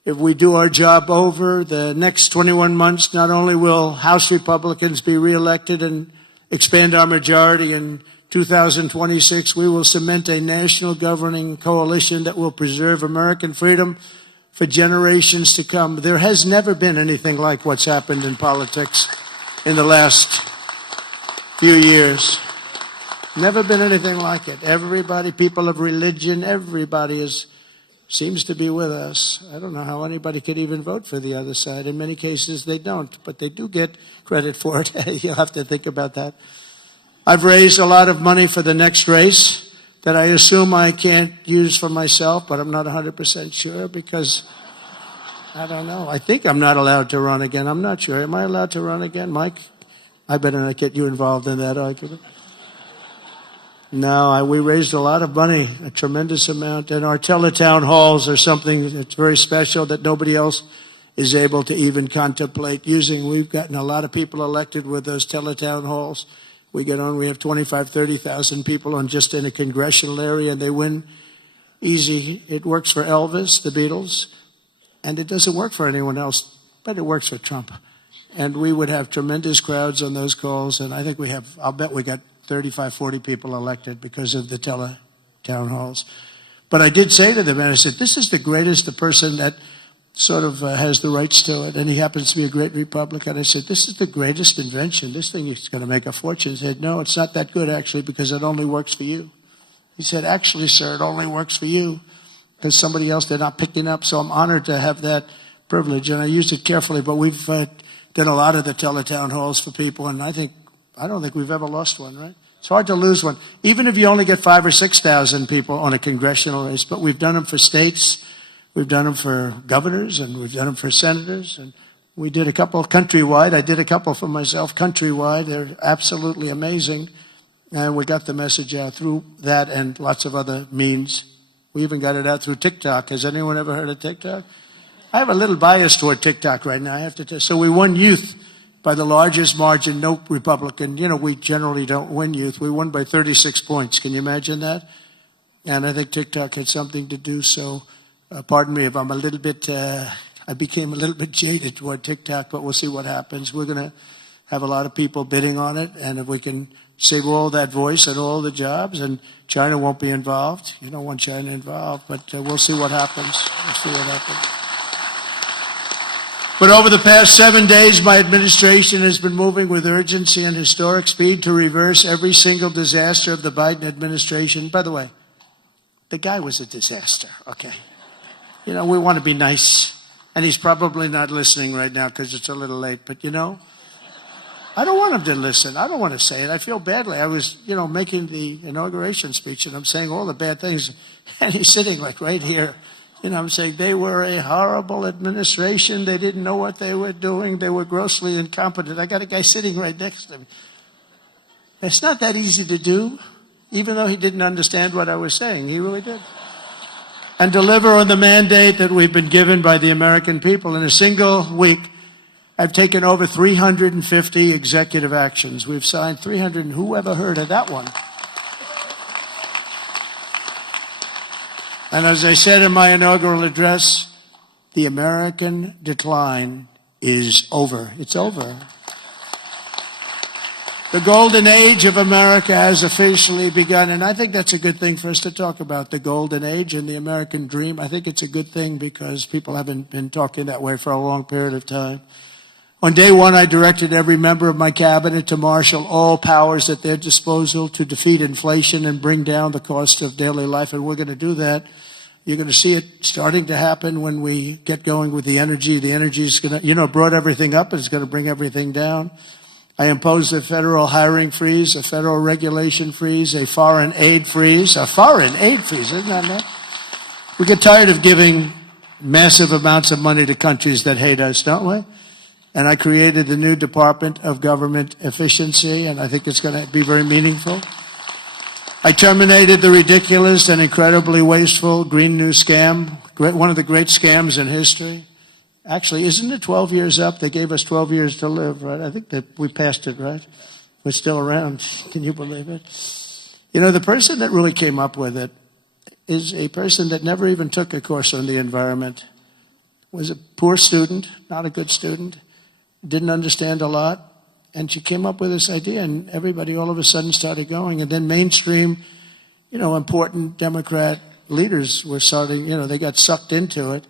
If we do our job over the next 21 months, not only will House Republicans be reelected and expand our majority in 2026, we will cement a national governing coalition that will preserve American freedom for generations to come. There has never been anything like what's happened in politics in the last few years. Never been anything like it. Everybody, people of religion, everybody is seems to be with us. I don't know how anybody could even vote for the other side. In many cases, they don't, but they do get credit for it. You'll have to think about that. I've raised a lot of money for the next race that I assume I can't use for myself, but I'm not 100% sure because I don't know. I think I'm not allowed to run again. I'm not sure. Am I allowed to run again, Mike? I better not get you involved in that argument. No, we raised a lot of money, a tremendous amount, and our teletown halls are something that's very special that nobody else is able to even contemplate using. We've gotten a lot of people elected with those teletown halls. We have 25, 30,000 people on just in a congressional area, and they win easy. It works for Elvis, the Beatles, and it doesn't work for anyone else, but it works for Trump. And we would have tremendous crowds on those calls, and I think I'll bet we got 35, 40 people elected because of the town halls. But I did say to them, and I said, this is the greatest, the person that sort of has the rights to it, and he happens to be a great Republican. I said, this is the greatest invention. This thing is going to make a fortune. He said, no, it's not that good, actually, because it only works for you. He said, actually, sir, it only works for you because somebody else they're not picking up. So I'm honored to have that privilege, and I used it carefully. But we've done a lot of the teletown halls for people, and I don't think we've ever lost one, right? It's hard to lose one, even if you only get 5,000 or 6,000 people on a congressional race. But we've done them for states, we've done them for governors, and we've done them for senators. And we did a couple countrywide. I did a couple for myself countrywide. They're absolutely amazing. And we got the message out through that and lots of other means. We even got it out through TikTok. Has anyone ever heard of TikTok? I have a little bias toward TikTok right now, I have to tell you. So we won youth by the largest margin. No Republican, we generally don't win youth. We won by 36 points. Can you imagine that? And I think TikTok had something to do. So pardon me if I'm a little bit, I became a little bit jaded toward TikTok, but we'll see what happens. We're going to have a lot of people bidding on it. And if we can save all that voice and all the jobs, and China won't be involved. You don't want China involved, but we'll see what happens. We'll see what happens. But over the past 7 days, my administration has been moving with urgency and historic speed to reverse every single disaster of the Biden administration. By the way, the guy was a disaster, okay? We want to be nice. And he's probably not listening right now because it's a little late. But, I don't want him to listen. I don't want to say it. I feel badly. I was, making the inauguration speech, and I'm saying all the bad things. And he's sitting like right here. I'm saying they were a horrible administration. They didn't know what they were doing. They were grossly incompetent. I got a guy sitting right next to me. It's not that easy to do, even though he didn't understand what I was saying. He really did. And deliver on the mandate that we've been given by the American people. In a single week, I've taken over 350 executive actions. We've signed 300, and who ever heard of that one? And as I said in my inaugural address, the American decline is over. It's over. The golden age of America has officially begun, and I think that's a good thing for us to talk about, the golden age and the American dream. I think it's a good thing because people haven't been talking that way for a long period of time. On day one, I directed every member of my cabinet to marshal all powers at their disposal to defeat inflation and bring down the cost of daily life, and we're going to do that. You're going to see it starting to happen when we get going with the energy. The energy is going to, brought everything up, and it's going to bring everything down. I imposed a federal hiring freeze, a federal regulation freeze, a foreign aid freeze. A foreign aid freeze, isn't that nice? We get tired of giving massive amounts of money to countries that hate us, don't we? And I created the new Department of Government Efficiency, and I think it's going to be very meaningful. I terminated the ridiculous and incredibly wasteful Green New Scam, one of the great scams in history. Actually, isn't it 12 years up? They gave us 12 years to live, right? I think that we passed it, right? We're still around. Can you believe it? The person that really came up with it is a person that never even took a course on the environment, was a poor student, not a good student, didn't understand a lot. And she came up with this idea, and everybody all of a sudden started going. And then mainstream, important Democrat leaders were starting, they got sucked into it.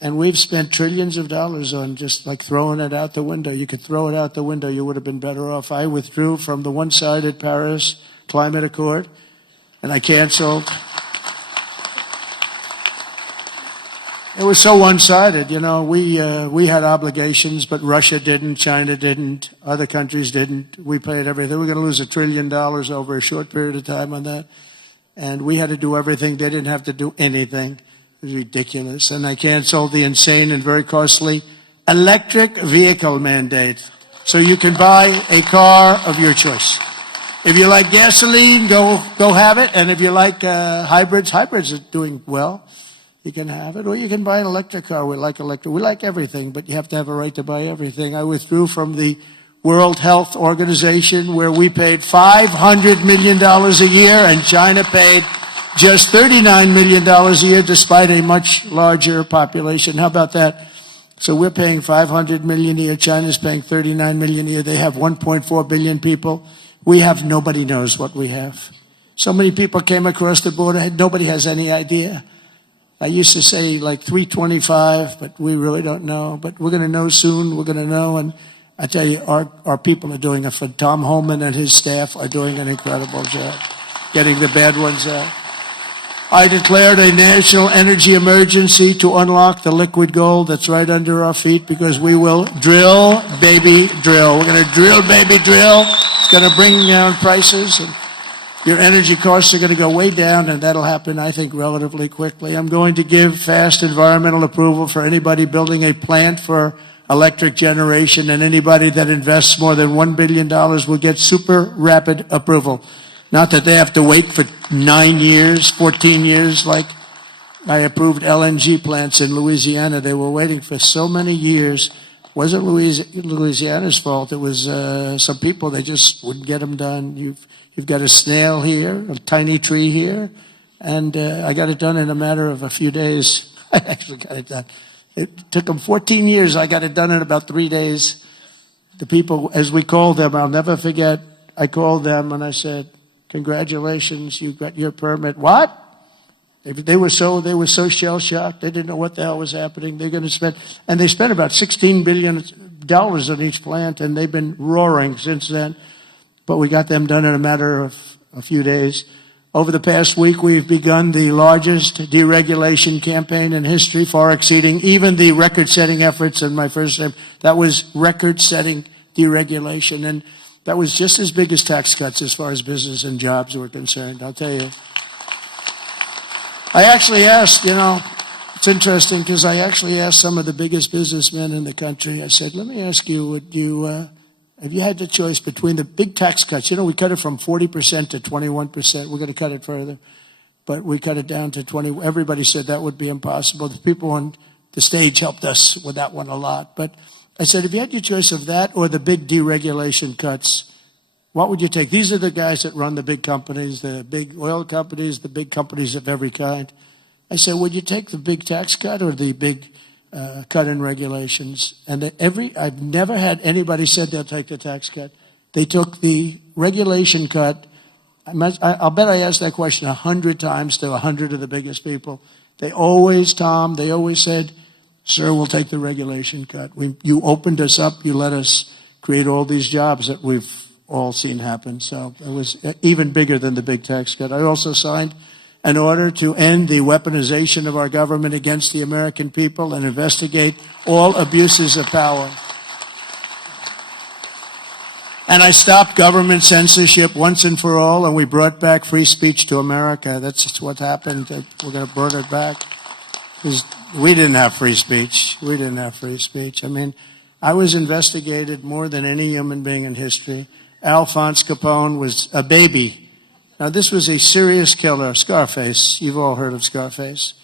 And we've spent trillions of dollars on just like throwing it out the window. You could throw it out the window, you would have been better off. I withdrew from the one-sided Paris Climate Accord, and I canceled. It was so one-sided. You know, we had obligations, but Russia didn't, China didn't, other countries didn't. We paid everything. We're going to lose $1 trillion over a short period of time on that. And we had to do everything. They didn't have to do anything. It was ridiculous. And I canceled the insane and very costly electric vehicle mandate. So you can buy a car of your choice. If you like gasoline, go have it. And if you like hybrids are doing well. You can have it, or you can buy an electric car. We like electric. We like everything, but you have to have a right to buy everything. I withdrew from the World Health Organization, where we paid $500 million a year, and China paid just $39 million a year, despite a much larger population. How about that? So we're paying $500 million a year. China's paying $39 million a year. They have 1.4 billion people. We have nobody knows what we have. So many people came across the border. Nobody has any idea. I used to say like 325, but we really don't know. But we're going to know soon. We're going to know. And I tell you, our people are doing Tom Holman and his staff are doing an incredible job getting the bad ones out. I declared a national energy emergency to unlock the liquid gold that's right under our feet, because we will drill, baby, drill. We're going to drill, baby, drill. It's going to bring down prices, and your energy costs are going to go way down, and that'll happen, I think, relatively quickly. I'm going to give fast environmental approval for anybody building a plant for electric generation, and anybody that invests more than $1 billion will get super rapid approval. Not that they have to wait for 9 years, 14 years, like I approved LNG plants in Louisiana. They were waiting for so many years. It wasn't Louisiana's fault. It was some people, they just wouldn't get them done. You've got a snail here, a tiny tree here, and I got it done in a matter of a few days. I actually got it done. It took them 14 years. I got it done in about 3 days. The people, as we called them, I'll never forget, I called them and I said, congratulations, you got your permit. What? They were so shell-shocked. They didn't know what the hell was happening. They're going to spend, and they spent about $16 billion on each plant, and they've been roaring since then. But we got them done in a matter of a few days. Over the past week, we've begun the largest deregulation campaign in history, far exceeding even the record-setting efforts in my first term. That was record-setting deregulation, and that was just as big as tax cuts as far as business and jobs were concerned, I'll tell you. I actually asked, it's interesting because I actually asked some of the biggest businessmen in the country, I said, let me ask you, have you had the choice between the big tax cuts? We cut it from 40% to 21%. We're going to cut it further. But we cut it down to 20. Everybody said that would be impossible. The people on the stage helped us with that one a lot. But I said, if you had your choice of that or the big deregulation cuts, what would you take? These are the guys that run the big companies, the big oil companies, the big companies of every kind. I said, would you take the big tax cut or the big cut in regulations? And I've never had anybody said they'll take the tax cut. They took the regulation cut. I'll bet I asked that question 100 times to 100 of the biggest people. They always said, sir, we'll take the regulation cut. You opened us up. You let us create all these jobs that we've all seen happen. So it was even bigger than the big tax cut. I also signed an order to end the weaponization of our government against the American people and investigate all abuses of power. And I stopped government censorship once and for all, and we brought back free speech to America. That's what happened. We're going to bring it back. Because we didn't have free speech. We didn't have free speech. I mean, I was investigated more than any human being in history. Alphonse Capone was a baby. Now, this was a serious killer, Scarface. You've all heard of Scarface.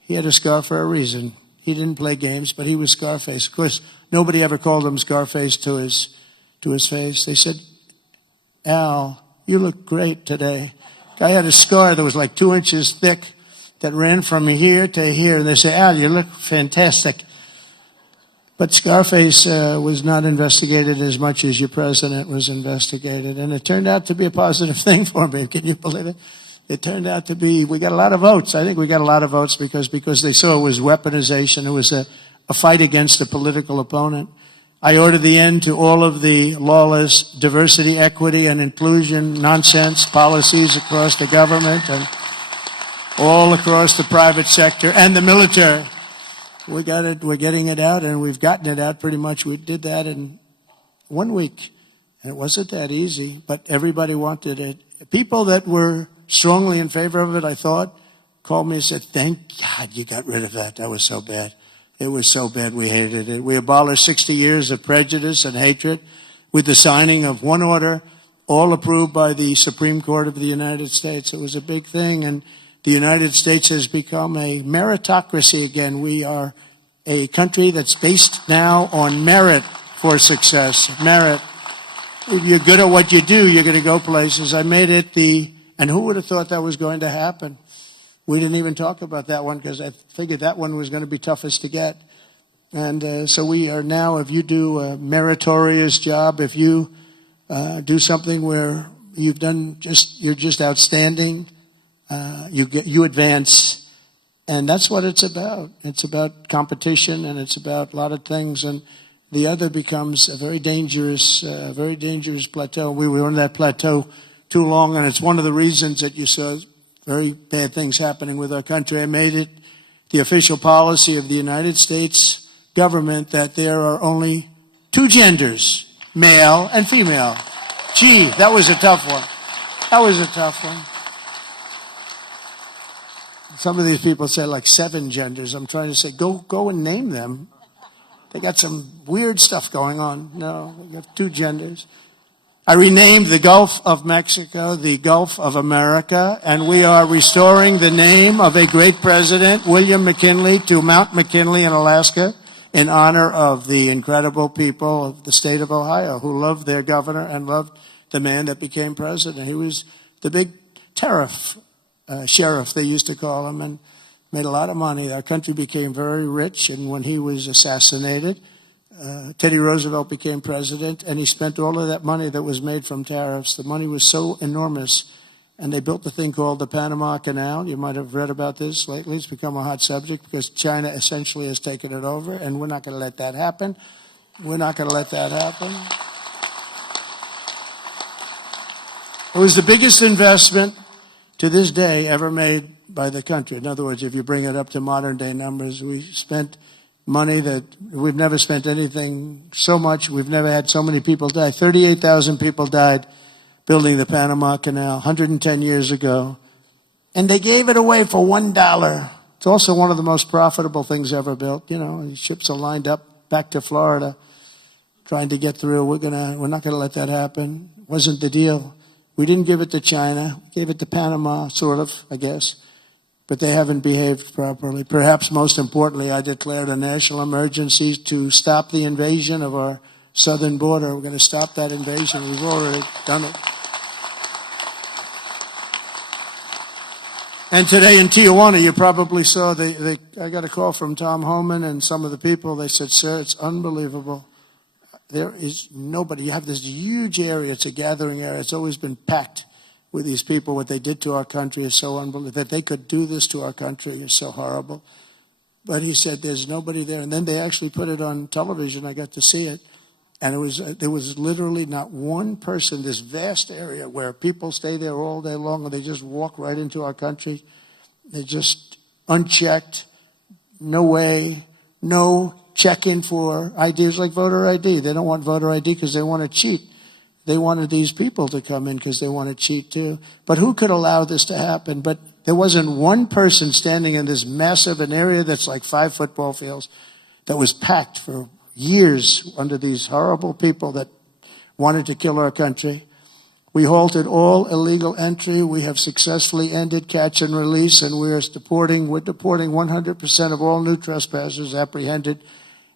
He had a scar for a reason. He didn't play games, but he was Scarface. Of course, nobody ever called him Scarface to his face. They said, Al, you look great today. Guy had a scar that was like 2 inches thick that ran from here to here. And they say, Al, you look fantastic. But Scarface was not investigated as much as your president was investigated. And it turned out to be a positive thing for me. Can you believe it? It turned out to be, we got a lot of votes. I think we got a lot of votes because they saw it was weaponization. It was a fight against a political opponent. I ordered the end to all of the lawless diversity, equity, and inclusion nonsense policies across the government and all across the private sector and the military. We got it. We're getting it out, and we've gotten it out pretty much. We did that in 1 week, and it wasn't that easy, but everybody wanted it. People that were strongly in favor of it, I thought, called me and said, thank God you got rid of that. That was so bad. It was so bad we hated it. We abolished 60 years of prejudice and hatred with the signing of one order, all approved by the Supreme Court of the United States. It was a big thing, and the United States has become a meritocracy again. We are a country that's based now on merit for success. Merit. If you're good at what you do, you're going to go places. I made it and who would have thought that was going to happen? We didn't even talk about that one because I figured that one was going to be toughest to get. And so we are now, if you do a meritorious job, if you do something where you're just outstanding, you advance. And that's what it's about. It's about competition, and it's about a lot of things. And the other becomes a very dangerous plateau. We were on that plateau too long, and it's one of the reasons that you saw very bad things happening with our country. I made it the official policy of the United States government that there are only 2 genders, male and female. Gee, that was a tough one. That was a tough one. Some of these people say like 7 genders. I'm trying to say, go and name them. They got some weird stuff going on. No, we have 2 genders. I renamed the Gulf of Mexico the Gulf of America, and we are restoring the name of a great president, William McKinley, to Mount McKinley in Alaska in honor of the incredible people of the state of Ohio who loved their governor and loved the man that became president. He was the big tariff sheriff, they used to call him, and made a lot of money. Our country became very rich, and when he was assassinated, Teddy Roosevelt became president, and he spent all of that money that was made from tariffs. The money was so enormous, and they built the thing called the Panama Canal. You might have read about this lately. It's become a hot subject because China essentially has taken it over, and we're not going to let that happen. We're not going to let that happen. It was the biggest investment to this day ever made by the country. In other words, if you bring it up to modern day numbers, we spent money that we've never spent anything so much. We've never had so many people die. 38,000 people died building the Panama Canal 110 years ago. And they gave it away for $1. It's also one of the most profitable things ever built. You know, ships are lined up back to Florida trying to get through. We're not going to let that happen. Wasn't the deal. We didn't give it to China. We gave it to Panama, sort of, I guess. But they haven't behaved properly. Perhaps most importantly, I declared a national emergency to stop the invasion of our southern border. We're going to stop that invasion. We've already done it. And today in Tijuana, you probably saw, I got a call from Tom Homan and some of the people. They said, sir, it's unbelievable. There is nobody. You have this huge area. It's a gathering area. It's always been packed with these people. What they did to our country is so unbelievable. That they could do this to our country is so horrible. But he said there's nobody there. And then they actually put it on television. I got to see it. And there was literally not one person, this vast area where people stay there all day long and they just walk right into our country. They're just unchecked. No way. No checking for ideas like voter ID. They don't want voter ID because they want to cheat. They wanted these people to come in because they want to cheat too. But who could allow this to happen? But there wasn't one person standing in this massive an area that's like 5 football fields that was packed for years under these horrible people that wanted to kill our country. We halted all illegal entry. We have successfully ended catch and release, and we're deporting 100% of all new trespassers apprehended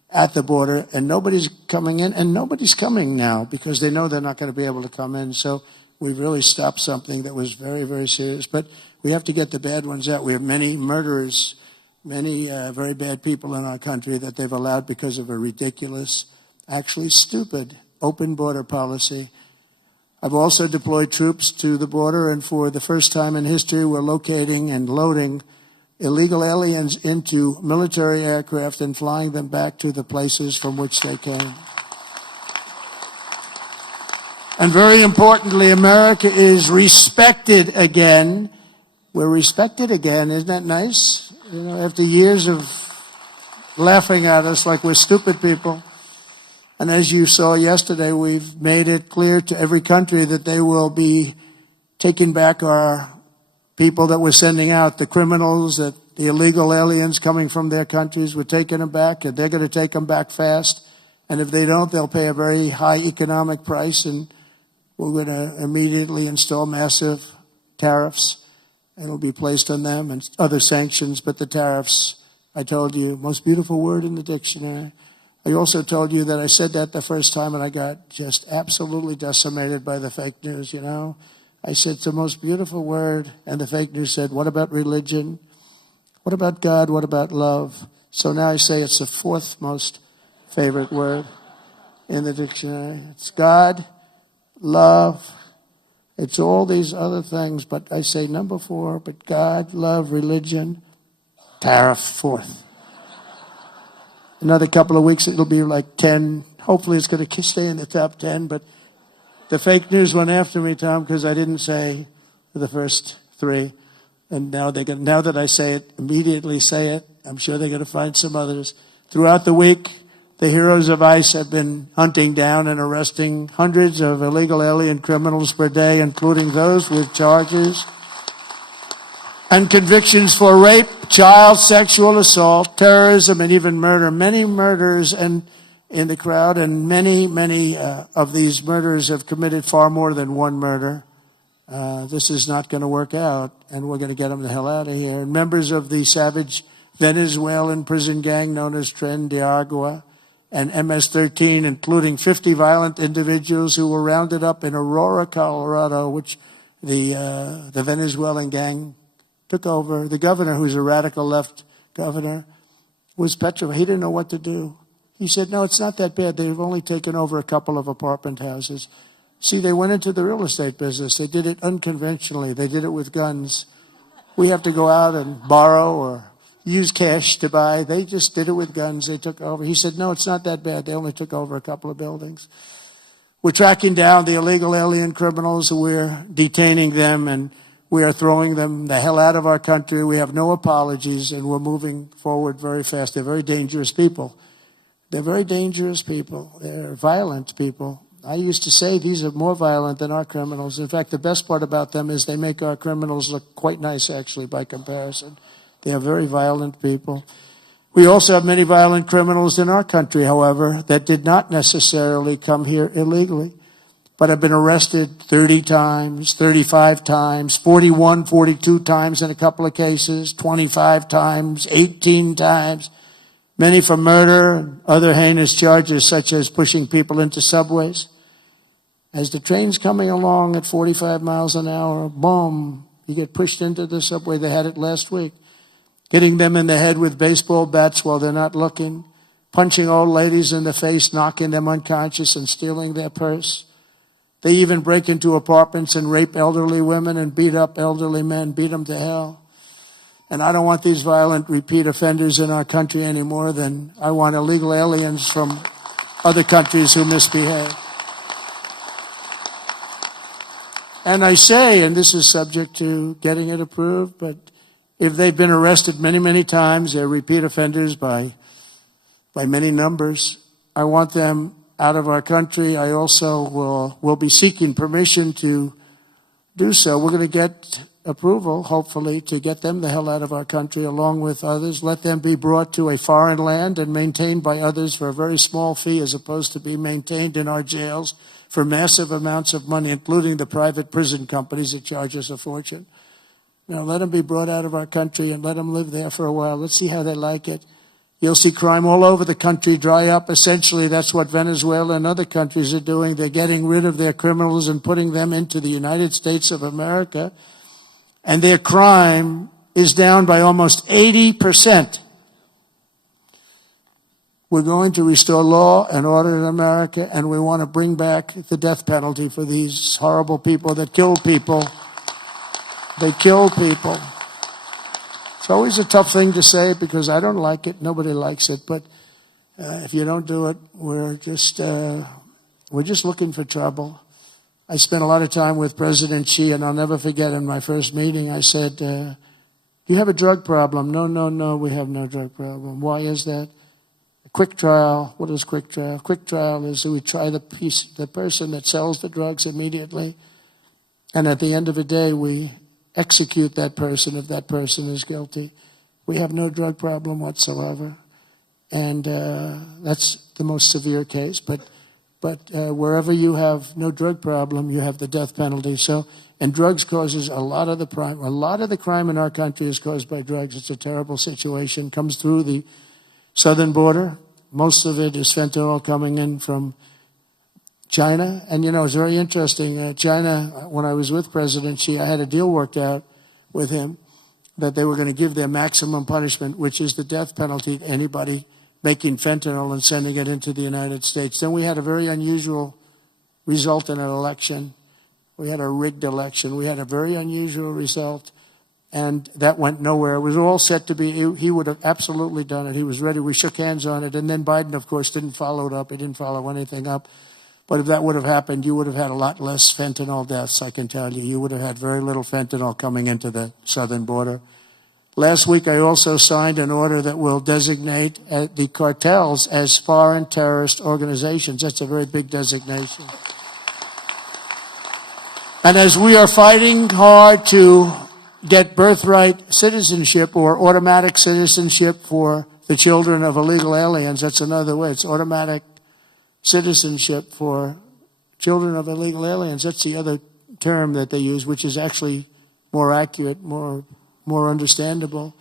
at the border, and nobody's coming in, and nobody's coming now because they know they're not going to be able to come in. So we've really stopped something that was very, very serious. But we have to get the bad ones out. We have many murderers, many very bad people in our country that they've allowed because of a ridiculous, actually stupid, open border policy. I've also deployed troops to the border, and for the first time in history, we're locating and loading illegal aliens into military aircraft and flying them back to the places from which they came. And very importantly, America is respected again. We're respected again. Isn't that nice? You know, after years of laughing at us like we're stupid people. And as you saw yesterday, we've made it clear to every country that they will be taking back our people that we're sending out, the criminals, the illegal aliens coming from their countries. We're taking them back, and they're going to take them back fast. And if they don't, they'll pay a very high economic price, and we're going to immediately install massive tariffs. It'll be placed on them and other sanctions, but the tariffs, I told you, most beautiful word in the dictionary. I also told you that I said that the first time and I got just absolutely decimated by the fake news, you know. I said it's the most beautiful word, and the fake news said, what about religion? What about God? What about love? So now I say it's the fourth most favorite word in the dictionary. It's God, love, it's all these other things, but I say number 4, but God, love, religion, tariff, fourth. Another couple of weeks, it'll be like 10. Hopefully it's going to stay in the top 10, but the fake news went after me, Tom, because I didn't say the first 3. And now now that I say it, immediately say it. I'm sure they're going to find some others. Throughout the week, the heroes of ICE have been hunting down and arresting hundreds of illegal alien criminals per day, including those with charges and convictions for rape, child sexual assault, terrorism, and even murder. Many murders in the crowd, and many of these murderers have committed far more than one murder. This is not going to work out, and we're going to get them the hell out of here. And members of the savage Venezuelan prison gang known as Tren de Agua and MS-13, including 50 violent individuals who were rounded up in Aurora, Colorado, which the Venezuelan gang took over. The governor, who's a radical left governor, was petrified. He didn't know what to do. He said, no, it's not that bad. They've only taken over a couple of apartment houses. See, they went into the real estate business. They did it unconventionally. They did it with guns. We have to go out and borrow or use cash to buy. They just did it with guns. They took over. He said, no, it's not that bad. They only took over a couple of buildings. We're tracking down the illegal alien criminals. We're detaining them, and we are throwing them the hell out of our country. We have no apologies, and we're moving forward very fast. They're very dangerous people. They're very dangerous people. They're violent people. I used to say these are more violent than our criminals. In fact, the best part about them is they make our criminals look quite nice, actually, by comparison. They are very violent people. We also have many violent criminals in our country, however, that did not necessarily come here illegally, but have been arrested 30 times, 35 times, 41, 42 times in a couple of cases, 25 times, 18 times, many for murder and other heinous charges such as pushing people into subways. As the train's coming along at 45 miles an hour, boom, you get pushed into the subway. They had it last week. Hitting them in the head with baseball bats while they're not looking, punching old ladies in the face, knocking them unconscious and stealing their purse. They even break into apartments and rape elderly women and beat up elderly men, beat them to hell. And I don't want these violent repeat offenders in our country any more than I want illegal aliens from other countries who misbehave. And I say, and this is subject to getting it approved, but if they've been arrested many, many times, they're repeat offenders by many numbers, I want them out of our country. I also will be seeking permission to do so. We're going to get approval, hopefully, to get them the hell out of our country along with others. Let them be brought to a foreign land and maintained by others for a very small fee as opposed to be maintained in our jails for massive amounts of money, including the private prison companies that charge us a fortune. You know, let them be brought out of our country and let them live there for a while. Let's see how they like it. You'll see crime all over the country dry up. Essentially, that's what Venezuela and other countries are doing. They're getting rid of their criminals and putting them into the United States of America. And their crime is down by almost 80%. We're going to restore law and order in America, and we want to bring back the death penalty for these horrible people that kill people. They kill people. It's always a tough thing to say because I don't like it. Nobody likes it. But if you don't do it, we're just looking for trouble. I spent a lot of time with President Xi, and I'll never forget in my first meeting, I said, do you have a drug problem? No, we have no drug problem. Why is that? A quick trial, what is quick trial? Quick trial is that we try the person that sells the drugs immediately, and at the end of the day, we execute that person if that person is guilty. We have no drug problem whatsoever, and that's the most severe case. But wherever you have no drug problem, you have the death penalty. So, and drugs causes a lot of the crime. A lot of the crime in our country is caused by drugs. It's a terrible situation. Comes through the southern border. Most of it is fentanyl coming in from China. And, it's very interesting. China, when I was with President Xi, I had a deal worked out with him that they were going to give their maximum punishment, which is the death penalty to anybody making fentanyl and sending it into the United States. Then we had a very unusual result in an election. We had a rigged election. We had a very unusual result, and that went nowhere. It was all set to be, he would have absolutely done it. He was ready. We shook hands on it, and then Biden, of course, didn't follow it up. He didn't follow anything up. But if that would have happened, you would have had a lot less fentanyl deaths, I can tell you. You would have had very little fentanyl coming into the southern border. Last week, I also signed an order that will designate the cartels as foreign terrorist organizations. That's a very big designation. And as we are fighting hard to get birthright citizenship or automatic citizenship for the children of illegal aliens, that's another way. It's automatic citizenship for children of illegal aliens. That's the other term that they use, which is actually more accurate, more understandable.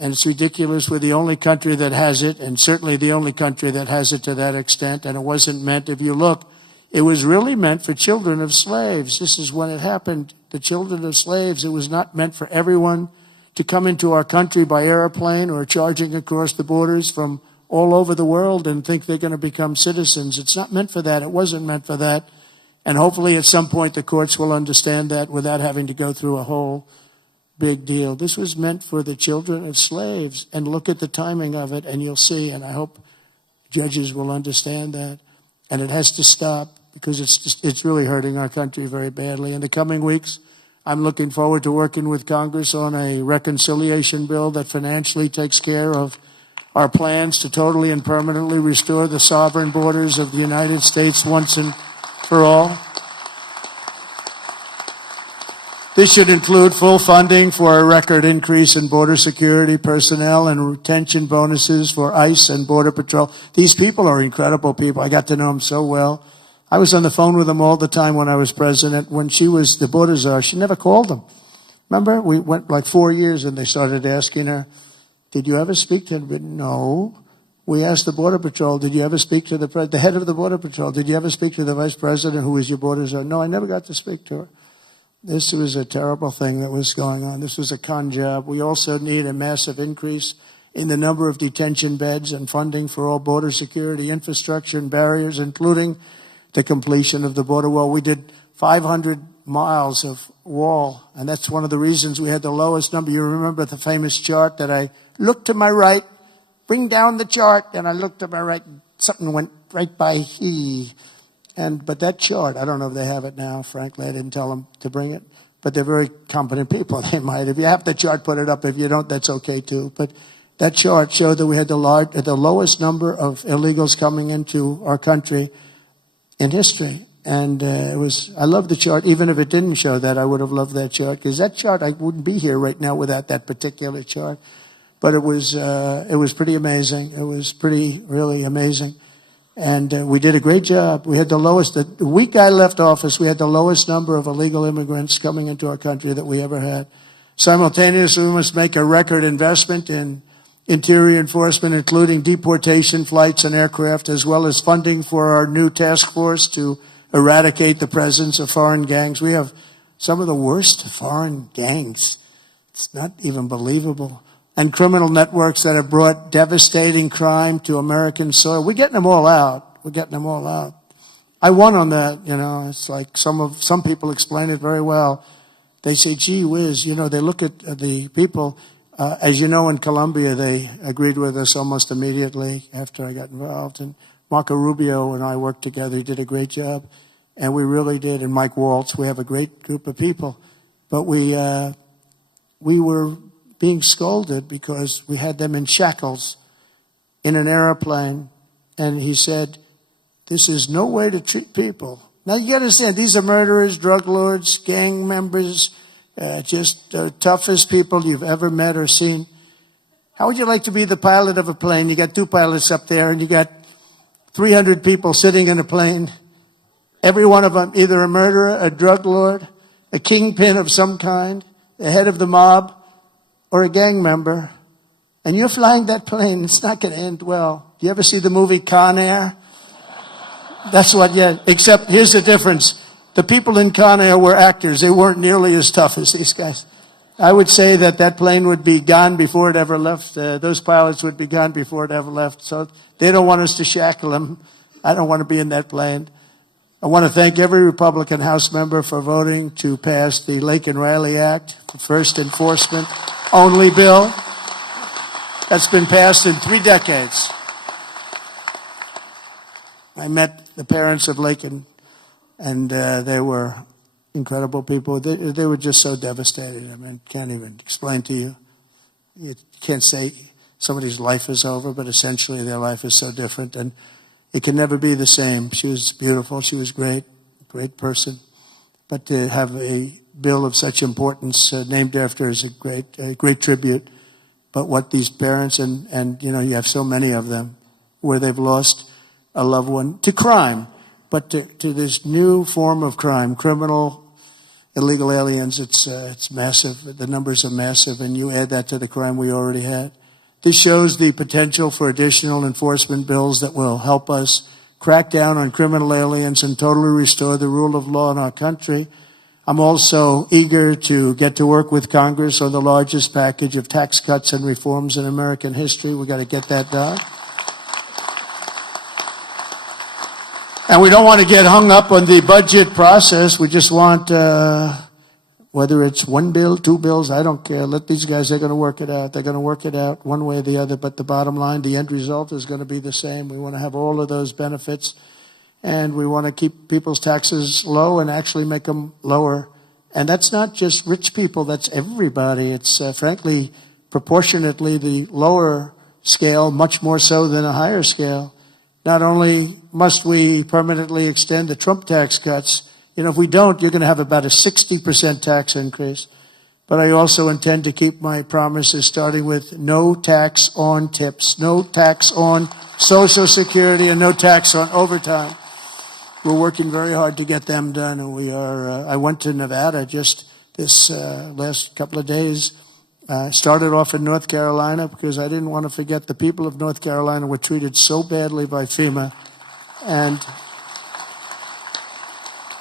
And it's ridiculous. We're the only country that has it, and certainly the only country that has it to that extent. And it wasn't meant, if you look, it was really meant for children of slaves. This is when it happened. The children of slaves, it was not meant for everyone to come into our country by airplane or charging across the borders from all over the world and think they're going to become citizens. It's not meant for that. It wasn't meant for that. And hopefully at some point the courts will understand that without having to go through a whole big deal. This was meant for the children of slaves. And look at the timing of it and you'll see. And I hope judges will understand that. And it has to stop because it's really hurting our country very badly. In the coming weeks, I'm looking forward to working with Congress on a reconciliation bill that financially takes care of our plans to totally and permanently restore the sovereign borders of the United States once and for all. This should include full funding for a record increase in border security personnel and retention bonuses for ICE and Border Patrol. These people are incredible people. I got to know them so well. I was on the phone with them all the time when I was president. When she was the border czar, she never called them. Remember? We went like 4 years and they started asking her, did you ever speak to him? No. We asked the Border Patrol, did you ever speak to the head of the Border Patrol? Did you ever speak to the vice president who was your border czar? No, I never got to speak to her. This was a terrible thing that was going on. This was a con job. We also need a massive increase in the number of detention beds and funding for all border security infrastructure and barriers, including the completion of the border wall. We did 500 miles of wall, and that's one of the reasons we had the lowest number. You remember the famous chart that I looked to my right, bring down the chart, and I looked to my right, something went right by he. But that chart, I don't know if they have it now, frankly. I didn't tell them to bring it. But they're very competent people. They might. If you have the chart, put it up. If you don't, that's okay too. But that chart showed that we had the lowest number of illegals coming into our country in history. And I love the chart. Even if it didn't show that, I would have loved that chart. Because that chart, I wouldn't be here right now without that particular chart. But it was pretty amazing. It was really amazing. And we did a great job. We had the week I left office, we had the lowest number of illegal immigrants coming into our country that we ever had. Simultaneously, we must make a record investment in interior enforcement, including deportation flights and aircraft, as well as funding for our new task force to eradicate the presence of foreign gangs. We have some of the worst foreign gangs. It's not even believable. And criminal networks that have brought devastating crime to American soil. We're getting them all out. I won on that, It's like some people explain it very well. They say, gee whiz, they look at the people. As you know, in Colombia, they agreed with us almost immediately after I got involved. And Marco Rubio and I worked together. He did a great job. And we really did. And Mike Waltz, we have a great group of people. But we were being scolded because we had them in shackles in an airplane, and he said, "This is no way to treat people." Now you got to understand, these are murderers, drug lords, gang members, just the toughest people you've ever met or seen. How would you like to be the pilot of a plane? You got two pilots up there, and you got 300 people sitting in a plane. Every one of them either a murderer, a drug lord, a kingpin of some kind, the head of the mob, or a gang member. And you're flying that plane. It's not going to end well. Do you ever see the movie Con Air? That's what, yeah. Except here's the difference. The people in Con Air were actors. They weren't nearly as tough as these guys. I would say that plane would be gone before it ever left. Those pilots would be gone before it ever left. So they don't want us to shackle them. I don't want to be in that plane. I want to thank every Republican House member for voting to pass the Lake and Riley Act, the first enforcement only bill that's been passed in 3 decades. I met the parents of Lakin, and they were incredible people. They were just so devastated. I mean, can't even explain to you. You can't say somebody's life is over, but essentially their life is so different, and it can never be the same. She was beautiful. She was great person. But to have a bill of such importance named after her is a great tribute. But what these parents, and you know, you have so many of them, where they've lost a loved one to crime, but to this new form of crime, criminal, illegal aliens. It's massive. The numbers are massive, and you add that to the crime we already had. This shows the potential for additional enforcement bills that will help us crack down on criminal aliens and totally restore the rule of law in our country. I'm also eager to get to work with Congress on the largest package of tax cuts and reforms in American history. We've got to get that done. And we don't want to get hung up on the budget process. We just want, whether it's one bill, 2 bills, I don't care. Let these guys, they're going to work it out. They're going to work it out one way or the other. But the bottom line, the end result is going to be the same. We want to have all of those benefits. And we want to keep people's taxes low and actually make them lower. And that's not just rich people. That's everybody. It's, frankly, proportionately the lower scale, much more so than a higher scale. Not only must we permanently extend the Trump tax cuts, you know, if we don't, you're going to have about a 60% tax increase. But I also intend to keep my promises, starting with no tax on tips, no tax on Social Security, and no tax on overtime. We're working very hard to get them done, and we are. I went to Nevada just this last couple of days. Started off in North Carolina because I didn't want to forget the people of North Carolina were treated so badly by FEMA. And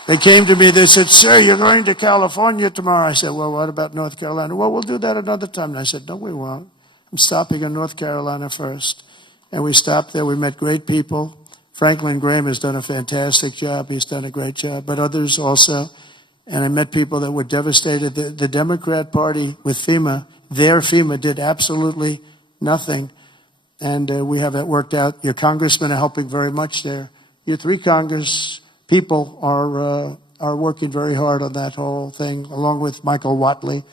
they came to me, they said, "Sir, you're going to California tomorrow." I said, "Well, what about North Carolina?" "Well, we'll do that another time." And I said, "No, we won't. I'm stopping in North Carolina first." And we stopped there. We met great people. Franklin Graham has done a fantastic job. He's done a great job, but others also. And I met people that were devastated. The Democrat Party with FEMA, their FEMA did absolutely nothing. And we have it worked out. Your congressmen are helping very much there. Your 3 Congress people are working very hard on that whole thing, along with Michael Watley.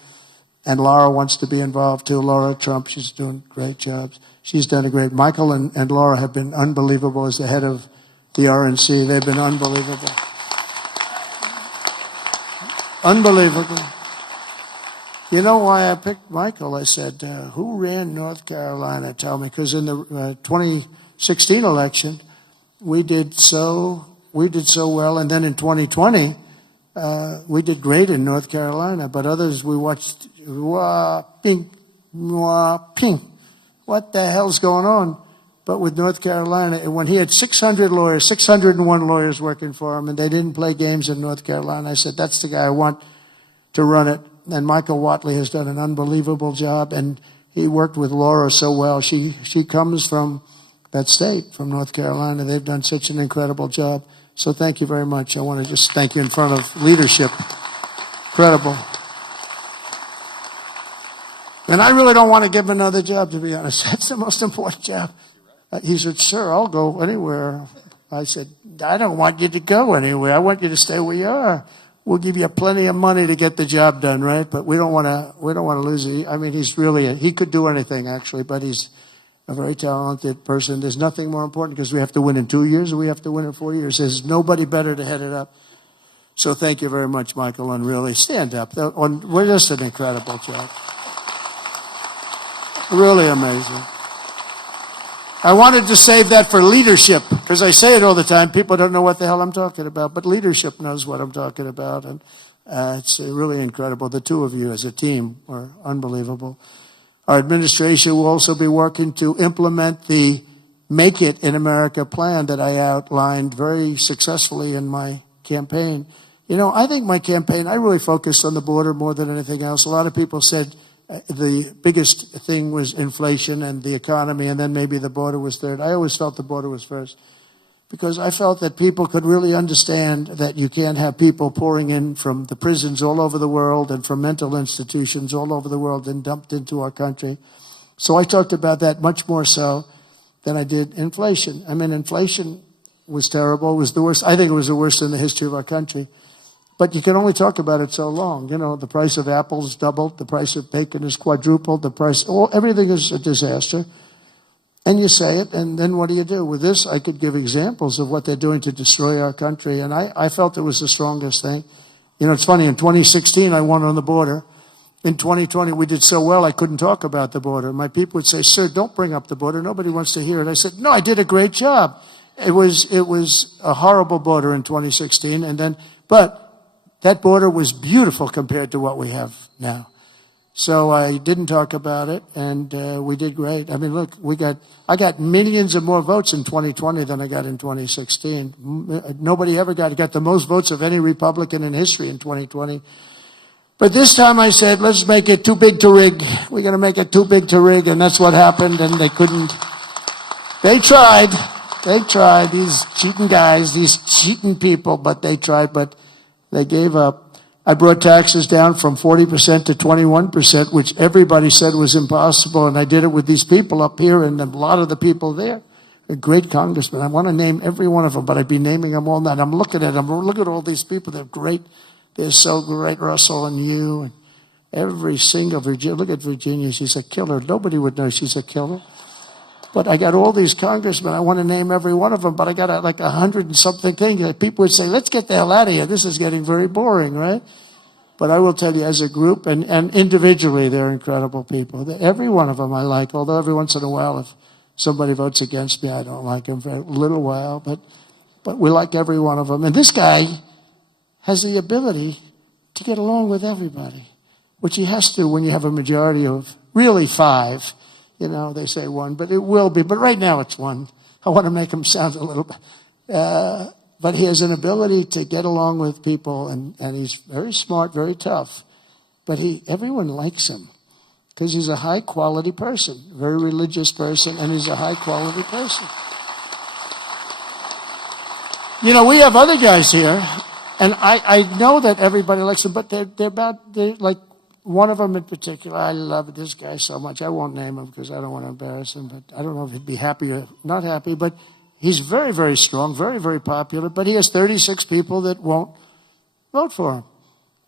And Laura wants to be involved too. Laura Trump, she's doing great jobs. She's done a great. Michael and Laura have been unbelievable as the head of the RNC. They've been unbelievable. Unbelievable. You know why I picked Michael? I said, who ran North Carolina? Tell me. Because in the 2016 election, we did so well. And then in 2020, we did great in North Carolina. But others, we watched, ping. What the hell's going on? But with North Carolina, when he had 600 lawyers, 601 lawyers working for him, and they didn't play games in North Carolina, I said, that's the guy I want to run it. And Michael Watley has done an unbelievable job, and he worked with Laura so well. She comes from that state, from North Carolina. They've done such an incredible job. So thank you very much. I want to just thank you in front of leadership. Incredible. And I really don't want to give him another job, to be honest. That's the most important job. He said, "Sir, I'll go anywhere." I said, "I don't want you to go anywhere. I want you to stay where you are. We'll give you plenty of money to get the job done, right? But we don't want to lose it." I mean, he could do anything actually, but he's a very talented person. There's nothing more important because we have to win in 2 years or we have to win in 4 years. There's nobody better to head it up. So thank you very much, Michael, and really stand up. We're just an incredible job. Really amazing. I wanted to save that for leadership because I say it all the time. People don't know what the hell I'm talking about, but leadership knows what I'm talking about, and it's really incredible. The two of you as a team are unbelievable. Our administration will also be working to implement the Make It in America plan that I outlined very successfully in my campaign. You know, I think my campaign, I really focused on the border more than anything else. A lot of people said the biggest thing was inflation and the economy, and then maybe the border was third. I always felt the border was first because I felt that people could really understand that you can't have people pouring in from the prisons all over the world and from mental institutions all over the world and dumped into our country. So I talked about that much more so than I did inflation. I mean, inflation was terrible. It was the worst. I think it was the worst in the history of our country. But you can only talk about it so long. You know, the price of apples doubled, the price of bacon is quadrupled, everything is a disaster. And you say it, and then what do you do? With this, I could give examples of what they're doing to destroy our country, and I felt it was the strongest thing. You know, it's funny, in 2016, I won on the border. In 2020, we did so well, I couldn't talk about the border. My people would say, sir, don't bring up the border. Nobody wants to hear it. I said, no, I did a great job. It was a horrible border in 2016, but that border was beautiful compared to what we have now. So I didn't talk about it, and we did great. I mean, look, I got millions of more votes in 2020 than I got in 2016. Nobody ever got the most votes of any Republican in history in 2020. But this time I said, let's make it too big to rig. We're going to make it too big to rig, and that's what happened, and they couldn't. They tried, these cheating guys, these cheating people, but they tried, but they gave up. I brought taxes down from 40% to 21%, which everybody said was impossible, and I did it with these people up here and a lot of the people there. They're great congressmen. I want to name every one of them, but I'd be naming them all night. I'm looking at them. Look at all these people. They're great. They're so great, Russell and you, and every single Virginia. Look at Virginia. She's a killer. Nobody would know she's a killer. But I got all these congressmen. I want to name every one of them, but I got like 100 and something things. People would say, let's get the hell out of here. This is getting very boring, right? But I will tell you, as a group and individually, they're incredible people. Every one of them I like, although every once in a while, if somebody votes against me, I don't like them for a little while. But we like every one of them. And this guy has the ability to get along with everybody, which he has to when you have a majority of really 5. You know, they say 1, but it will be. But right now it's 1. I want to make him sound a little bit. But he has an ability to get along with people, and he's very smart, very tough. But everyone likes him because he's a high-quality person, a very religious person, and he's a high-quality person. You know, we have other guys here, and I know that everybody likes them, but they're like, one of them in particular, I love this guy so much. I won't name him because I don't want to embarrass him, but I don't know if he'd be happy or not happy, but he's very, very strong, very, very popular, but he has 36 people that won't vote for him.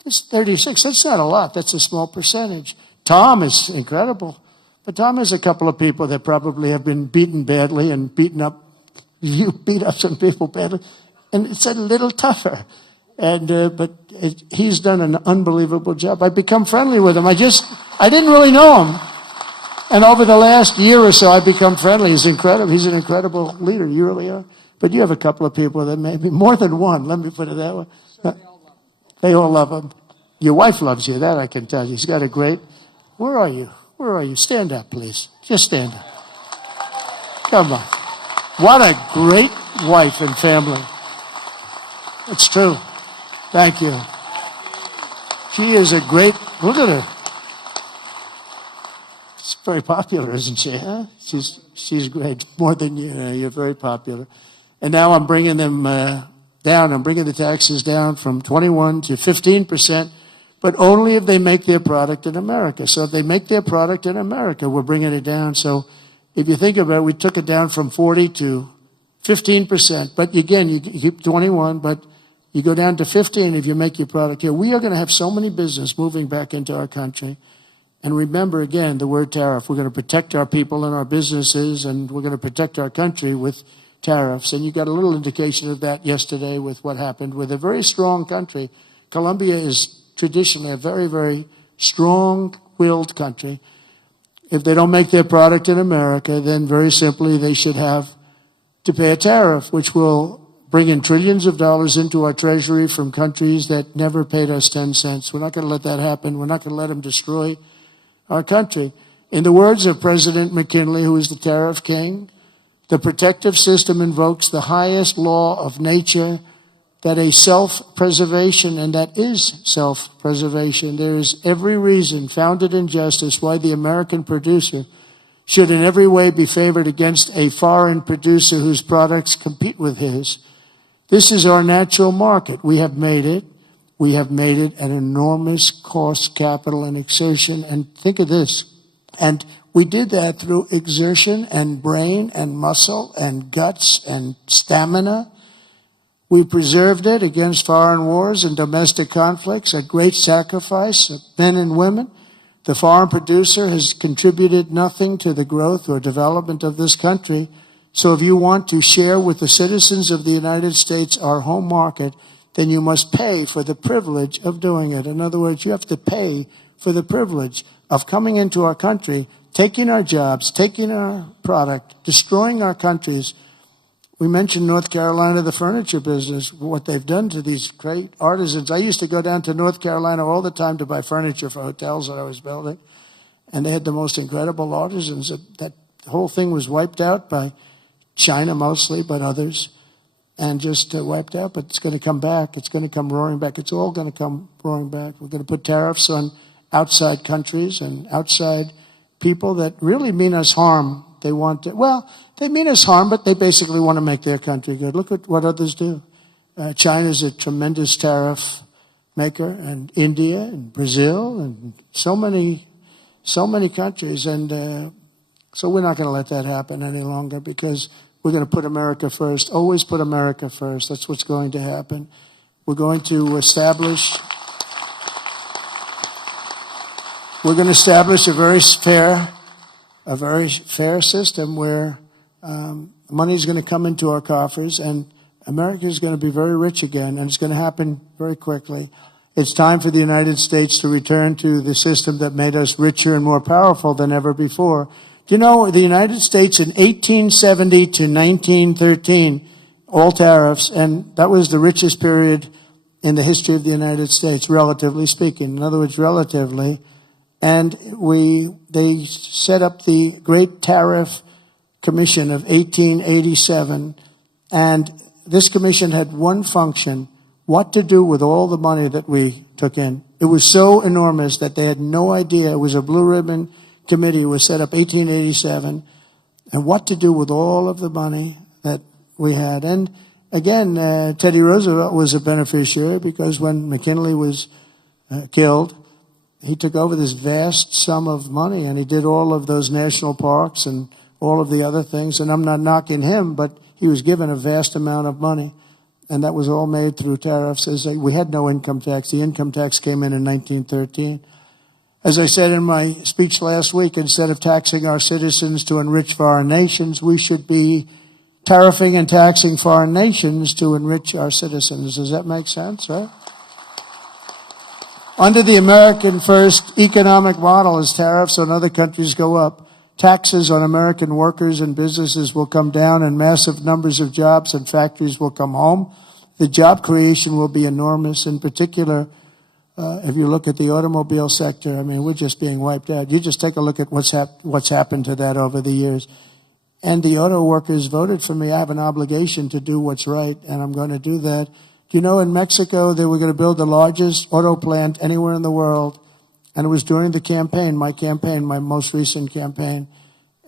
It's 36. That's not a lot. That's a small percentage. Tom is incredible, but Tom has a couple of people that probably have been beaten badly and beat up some people badly, and it's a little tougher. But he's done an unbelievable job. I've become friendly with him. I didn't really know him. And over the last year or so, I've become friendly. He's incredible. He's an incredible leader. You really are. But you have a couple of people that maybe more than one. Let me put it that way. They all love him. Your wife loves you. That I can tell you. He's got a great. Where are you? Where are you? Stand up, please. Just stand up. Come on. What a great wife and family. It's true. Thank you. She is a great. Look at her. She's very popular, isn't she? Huh? She's great. More than you. You're very popular. And now I'm bringing them down. I'm bringing the taxes down from 21 to 15%, but only if they make their product in America. So if they make their product in America, we're bringing it down. So if you think about it, we took it down from 40 to 15%. But again, you keep 21, but you go down to 15 if you make your product here. We are going to have so many business moving back into our country. And remember, again, the word tariff. We're going to protect our people and our businesses, and we're going to protect our country with tariffs. And you got a little indication of that yesterday with what happened with a very strong country. Colombia is traditionally a very, very strong-willed country. If they don't make their product in America, then very simply they should have to pay a tariff, which will bring in trillions of dollars into our treasury from countries that never paid us 10 cents. We're not going to let that happen. We're not going to let them destroy our country. In the words of President McKinley, who is the tariff king, the protective system invokes the highest law of nature, that a self-preservation, and that is self-preservation. There is every reason, founded in justice, why the American producer should in every way be favored against a foreign producer whose products compete with his. This is our natural market. We have made it. We have made it an enormous cost, capital, and exertion. And think of this. And we did that through exertion and brain and muscle and guts and stamina. We preserved it against foreign wars and domestic conflicts at great sacrifice of men and women. The foreign producer has contributed nothing to the growth or development of this country. So if you want to share with the citizens of the United States our home market, then you must pay for the privilege of doing it. In other words, you have to pay for the privilege of coming into our country, taking our jobs, taking our product, destroying our countries. We mentioned North Carolina, the furniture business, what they've done to these great artisans. I used to go down to North Carolina all the time to buy furniture for hotels that I was building. And they had the most incredible artisans. That whole thing was wiped out by China mostly, but others. And just wiped out, but it's going to come back. It's going to come roaring back. It's all going to come roaring back. We're going to put tariffs on outside countries and outside people that really mean us harm. They want to, well, they mean us harm, but they basically want to make their country good. Look at what others do. China's a tremendous tariff maker, and India and Brazil and so many countries. And so we're not going to let that happen any longer, because we're going to put America first. Always put America first. That's what's going to happen. We're going to establish a very fair system where money is going to come into our coffers, and America is going to be very rich again, and it's going to happen very quickly. It's time for the United States to return to the system that made us richer and more powerful than ever before. Do you know, the United States in 1870 to 1913, all tariffs, and that was the richest period in the history of the United States, relatively speaking. In other words, relatively. And they set up the Great Tariff Commission of 1887, and this commission had one function: what to do with all the money that we took in. It was so enormous that they had no idea. It was a blue ribbon committee was set up 1887, and what to do with all of the money that we had. And again, Teddy Roosevelt was a beneficiary, because when McKinley was killed, he took over this vast sum of money, and he did all of those national parks and all of the other things. And I'm not knocking him, but he was given a vast amount of money, and that was all made through tariffs. We had no income tax. The income tax came in 1913. As I said in my speech last week, instead of taxing our citizens to enrich foreign nations, we should be tariffing and taxing foreign nations to enrich our citizens. Does that make sense, right? Under the American First economic model, as tariffs on other countries go up, taxes on American workers and businesses will come down, and massive numbers of jobs and factories will come home. The job creation will be enormous. In particular, if you look at the automobile sector, I mean, we're just being wiped out. You just take a look at what's happened to that over the years. And the auto workers voted for me. I have an obligation to do what's right, and I'm going to do that. Do you know, in Mexico, they were going to build the largest auto plant anywhere in the world, and it was during the campaign, my most recent campaign,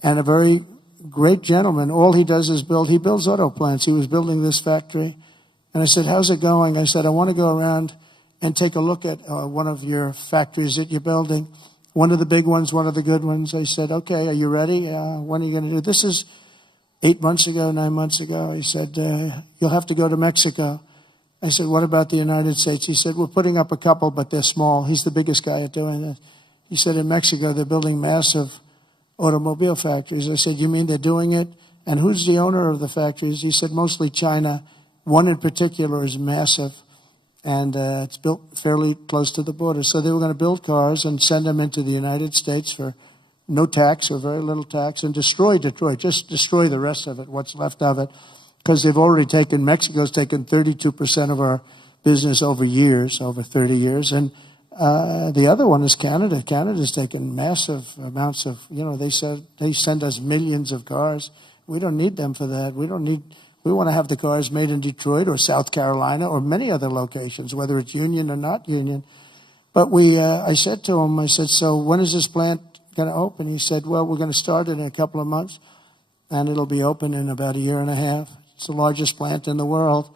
and a very great gentleman, all he does is he builds auto plants. He was building this factory, and I said, how's it going? I said, I want to go around and take a look at one of your factories that you're building, one of the big ones, one of the good ones. I said, okay, are you ready? When are you going to do this? Is 9 months ago. He said, you'll have to go to Mexico. I said, what about the United States? He said, we're putting up a couple, but they're small. He's the biggest guy at doing this. He said, in Mexico, they're building massive automobile factories. I said, you mean they're doing it? And who's the owner of the factories? He said, mostly China. One in particular is massive, and it's built fairly close to the border. So they were going to build cars and send them into the United States for no tax or very little tax, and destroy Detroit, just destroy the rest of it, what's left of it, because they've already taken, Mexico's taken 32% of our business over years, over 30 years, and the other one is Canada. Canada's taken massive amounts of, they said they send us millions of cars. We don't need them for that. We want to have the cars made in Detroit or South Carolina or many other locations, whether it's union or not union. But I said to him, so when is this plant going to open? He said, well, we're going to start it in a couple of months, and it'll be open in about a year and a half. It's the largest plant in the world.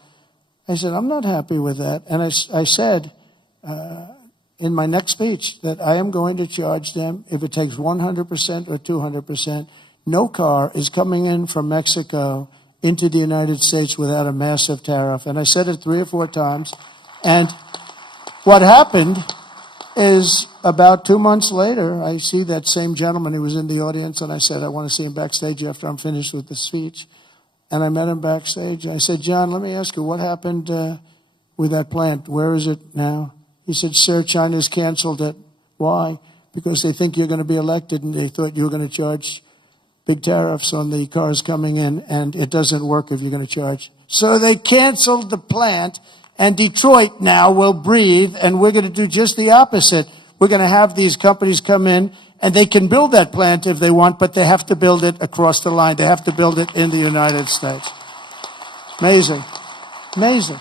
I said, I'm not happy with that. And I said in my next speech that I am going to charge them, if it takes 100% or 200%, no car is coming in from Mexico into the United States without a massive tariff. And I said it 3 or 4 times. And what happened is about 2 months later, I see that same gentleman who was in the audience, and I said, I want to see him backstage after I'm finished with the speech. And I met him backstage. I said, John, let me ask you, what happened with that plant? Where is it now? He said, sir, China's canceled it. Why? Because they think you're going to be elected, and they thought you were going to charge big tariffs on the cars coming in, and it doesn't work if you're going to charge. So they canceled the plant, and Detroit now will breathe, and we're going to do just the opposite. We're going to have these companies come in, and they can build that plant if they want, but they have to build it across the line. They have to build it in the United States. Amazing. Amazing.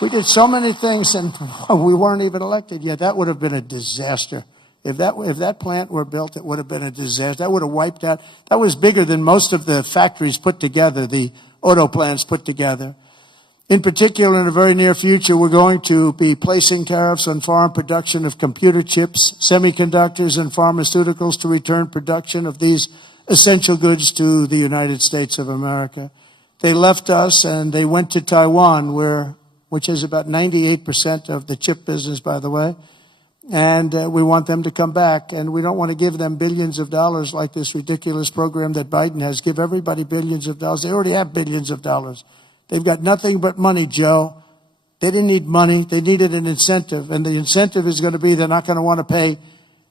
We did so many things, and we weren't even elected yet. That would have been a disaster. If that plant were built, it would have been a disaster. That would have wiped out. That was bigger than most of the factories put together, the auto plants put together. In particular, in the very near future, we're going to be placing tariffs on foreign production of computer chips, semiconductors, and pharmaceuticals to return production of these essential goods to the United States of America. They left us and they went to Taiwan, which is about 98% of the chip business, by the way. And we want them to come back, and we don't want to give them billions of dollars like this ridiculous program that Biden has. Give everybody billions of dollars. They already have billions of dollars. They've got nothing but money, Joe. They didn't need money. They needed an incentive, and the incentive is going to be they're not going to want to pay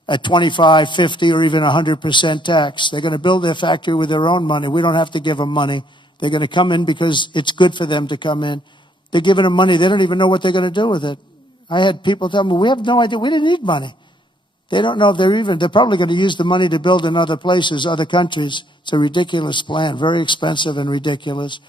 a 25, 50, or even 100% tax. They're going to build their factory with their own money. We don't have to give them money. They're going to come in because it's good for them to come in. They're giving them money. They don't even know what they're going to do with it. I had people tell me, we have no idea. We didn't need money. They don't know if they're probably going to use the money to build in other places, other countries. It's a ridiculous plan, very expensive and ridiculous.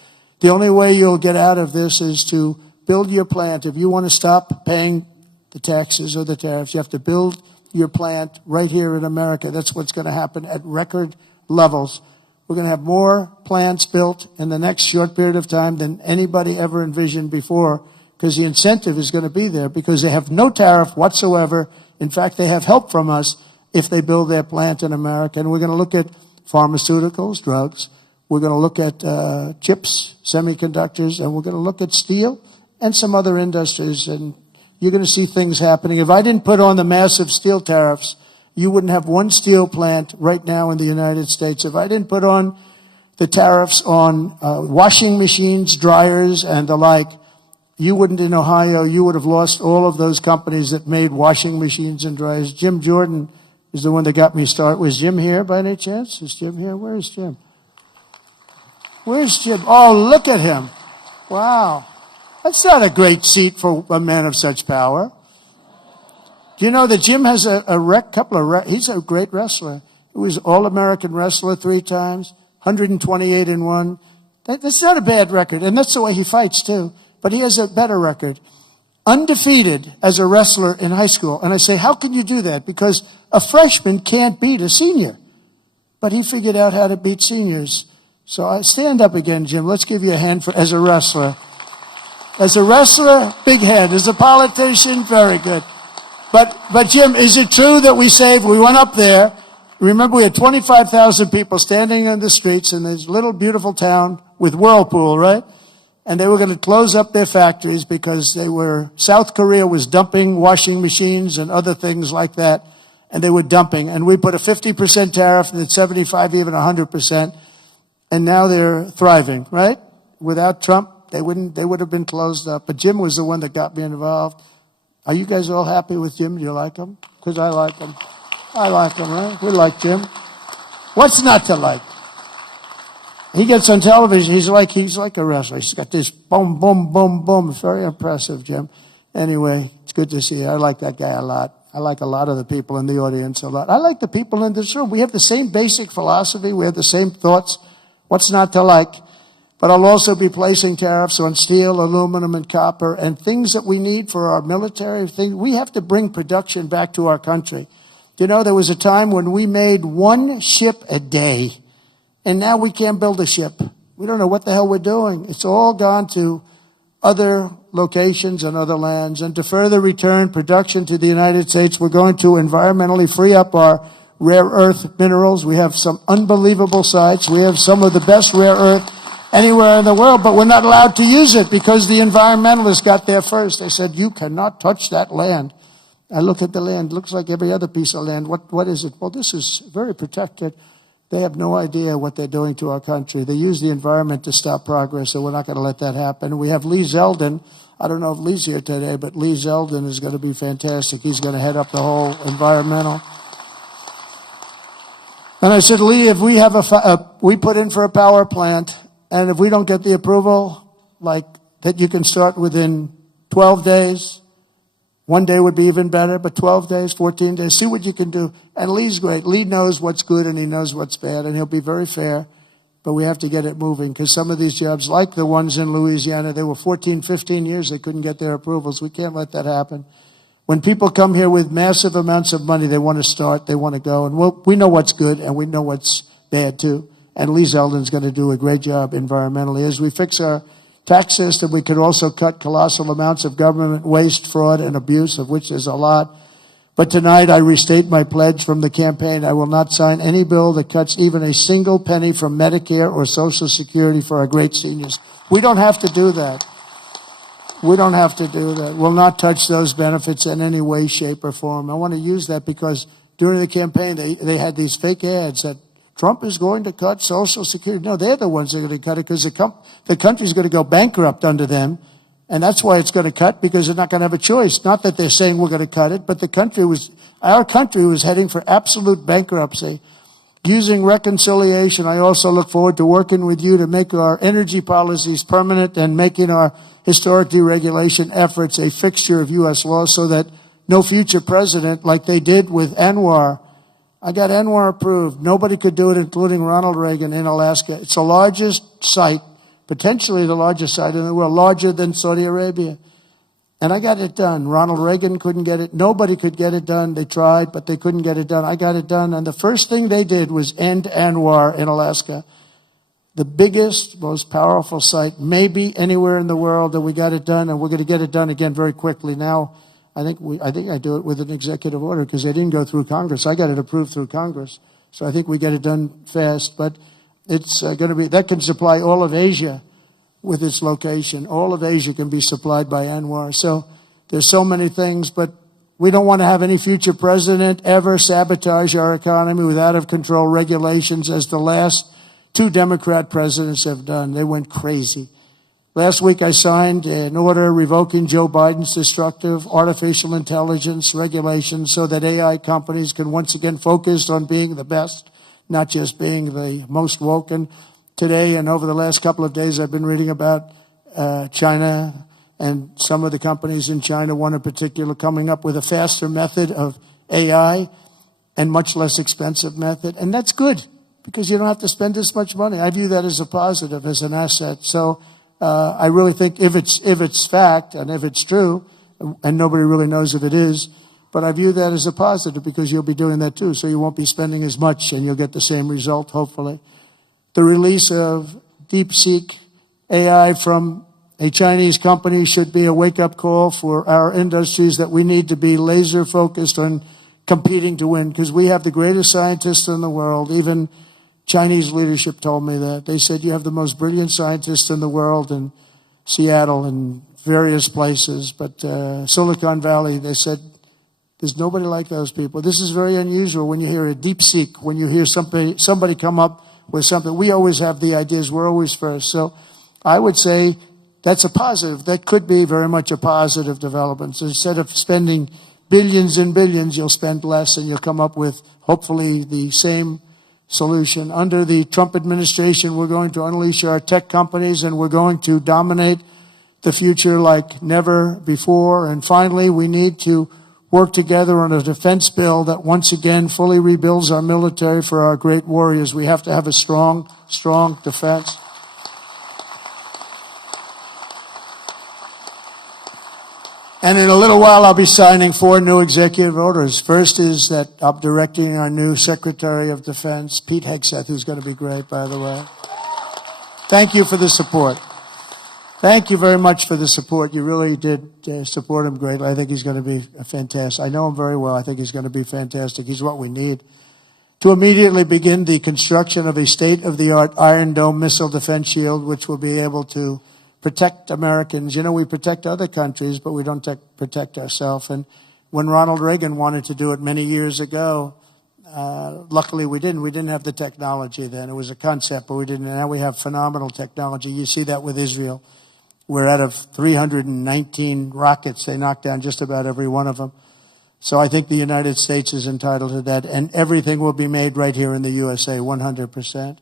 The only way you'll get out of this is to build your plant. If you want to stop paying the taxes or the tariffs, you have to build your plant right here in America. That's what's going to happen at record levels. We're going to have more plants built in the next short period of time than anybody ever envisioned before, because the incentive is going to be there, because they have no tariff whatsoever. In fact, they have help from us if they build their plant in America. And we're going to look at pharmaceuticals, drugs. We're going to look at chips, semiconductors, and we're going to look at steel and some other industries. And you're going to see things happening. If I didn't put on the massive steel tariffs, you wouldn't have one steel plant right now in the United States. If I didn't put on the tariffs on washing machines, dryers, and the like, you wouldn't in Ohio. You would have lost all of those companies that made washing machines and dryers. Jim Jordan is the one that got me started. Was Jim here by any chance? Is Jim here? Where is Jim? Where's Jim? Oh, look at him. Wow. That's not a great seat for a man of such power. Do you know that Jim has he's a great wrestler. He was All-American wrestler 3 times, 128 and 1. That's not a bad record, and that's the way he fights too. But he has a better record. Undefeated as a wrestler in high school. And I say, how can you do that? Because a freshman can't beat a senior. But he figured out how to beat seniors. So I stand up again, Jim. Let's give you a hand as a wrestler. As a wrestler, big hand. As a politician, very good. But Jim, is it true that we went up there, remember we had 25,000 people standing in the streets in this little beautiful town with Whirlpool, right? And they were going to close up their factories because South Korea was dumping washing machines and other things like that. and they were dumping. And we put a 50% tariff and then 75, even 100%. And now they're thriving, right? Without Trump, they would have been closed up. But Jim was the one that got me involved. Are you guys all happy with Jim? Do you like him? Because I like him. I like him, right? We like Jim. What's not to like? He gets on television. He's like a wrestler. He's got this boom, boom, boom, boom. It's very impressive, Jim. Anyway, it's good to see you. I like that guy a lot. I like a lot of the people in the audience a lot. I like the people in this room. We have the same basic philosophy. We have the same thoughts. What's not to like? But I'll also be placing tariffs on steel, aluminum, and copper, and things that we need for our military. We have to bring production back to our country. You know, there was a time when we made one ship a day, and now we can't build a ship. We don't know what the hell we're doing. It's all gone to other locations and other lands. And to further return production to the United States, we're going to environmentally free up our rare earth minerals. We have some unbelievable sites. We have some of the best rare earth anywhere in the world, but we're not allowed to use it because the environmentalists got there first. They said, you cannot touch that land. I look at the land. It looks like every other piece of land. What is it? Well, this is very protected. They have no idea what they're doing to our country. They use the environment to stop progress, so we're not going to let that happen. We have Lee Zeldin. I don't know if Lee's here today, but Lee Zeldin is going to be fantastic. He's going to head up the whole environmental. And I said, Lee, if we have we put in for a power plant, and if we don't get the approval, like that you can start within 12 days, one day would be even better, but 12 days, 14 days, see what you can do. And Lee's great. Lee knows what's good and he knows what's bad, and he'll be very fair, but we have to get it moving because some of these jobs, like the ones in Louisiana, they were 14, 15 years, they couldn't get their approvals. We can't let that happen. When people come here with massive amounts of money, they want to start, they want to go, and we know what's good and we know what's bad too. And Lee Zeldin's going to do a great job environmentally. As we fix our tax system, we could also cut colossal amounts of government waste, fraud, and abuse, of which there's a lot. But tonight, I restate my pledge from the campaign. I will not sign any bill that cuts even a single penny from Medicare or Social Security for our great seniors. We don't have to do that. We don't have to do that. We'll not touch those benefits in any way, shape, or form. I want to use that because during the campaign, they had these fake ads that Trump is going to cut Social Security. No, they're the ones that are going to cut it because the country's going to go bankrupt under them. And that's why it's going to cut, because they're not going to have a choice. Not that they're saying we're going to cut it, but our country was heading for absolute bankruptcy. Using reconciliation, I also look forward to working with you to make our energy policies permanent and making our historic deregulation efforts a fixture of U.S. law so that no future president, like they did with Anwar, I got Anwar approved. Nobody could do it, including Ronald Reagan in Alaska. It's the largest site, potentially the largest site in the world, larger than Saudi Arabia. And I got it done. Ronald Reagan couldn't get it. Nobody could get it done. They tried, but they couldn't get it done. I got it done. And the first thing they did was end Anwar in Alaska. The biggest, most powerful site, maybe anywhere in the world, that we got it done. And we're going to get it done again very quickly. Now, I think I do it with an executive order because they didn't go through Congress. I got it approved through Congress. So I think we get it done fast. But it's going to be, that can supply all of Asia with its location. All of Asia can be supplied by Anwar. So there's so many things, but we don't want to have any future president ever sabotage our economy with out-of-control regulations as the last two Democrat presidents have done. They went crazy. Last week, I signed an order revoking Joe Biden's destructive artificial intelligence regulations so that AI companies can once again focus on being the best, not just being the most woke. And today and over the last couple of days, I've been reading about China and some of the companies in China, one in particular, coming up with a faster method of AI and much less expensive method. And that's good because you don't have to spend as much money. I view that as a positive, as an asset. So I really think if it's fact and if it's true, and nobody really knows if it is, but I view that as a positive because you'll be doing that too. So you won't be spending as much and you'll get the same result, hopefully. The release of DeepSeek AI from a Chinese company should be a wake-up call for our industries that we need to be laser focused on competing to win because we have the greatest scientists in the world. Even Chinese leadership told me that. They said, you have the most brilliant scientists in the world in Seattle and various places. But Silicon Valley, they said, There's nobody like those people. This is very unusual when you hear a deep seek, when you hear somebody come up with something. We always have the ideas. We're always first. So I would say that's a positive. That could be very much a positive development. So instead of spending billions and billions, you'll spend less and you'll come up with hopefully the same solution. Under the Trump administration, we're going to unleash our tech companies and we're going to dominate the future like never before. And finally, we need to work together on a defense bill that once again fully rebuilds our military for our great warriors. We have to have a strong, strong defense. And in a little while, I'll be signing 4 new executive orders. First is that I'm directing our new Secretary of Defense, Pete Hegseth, who's going to be great, by the way. Thank you for the support. Thank you very much for the support. You really did support him greatly. I think he's going to be fantastic. I know him very well. I think he's going to be fantastic. He's what we need to immediately begin the construction of a state-of-the-art Iron Dome missile defense shield, which will be able to protect Americans. You know, we protect other countries, but we don't protect ourselves. And when Ronald Reagan wanted to do it many years ago, luckily we didn't. We didn't have the technology then. It was a concept, but we didn't. And now we have phenomenal technology. You see that with Israel. We're out of 319 rockets. They knocked down just about every one of them. So I think the United States is entitled to that. And everything will be made right here in the USA, 100%.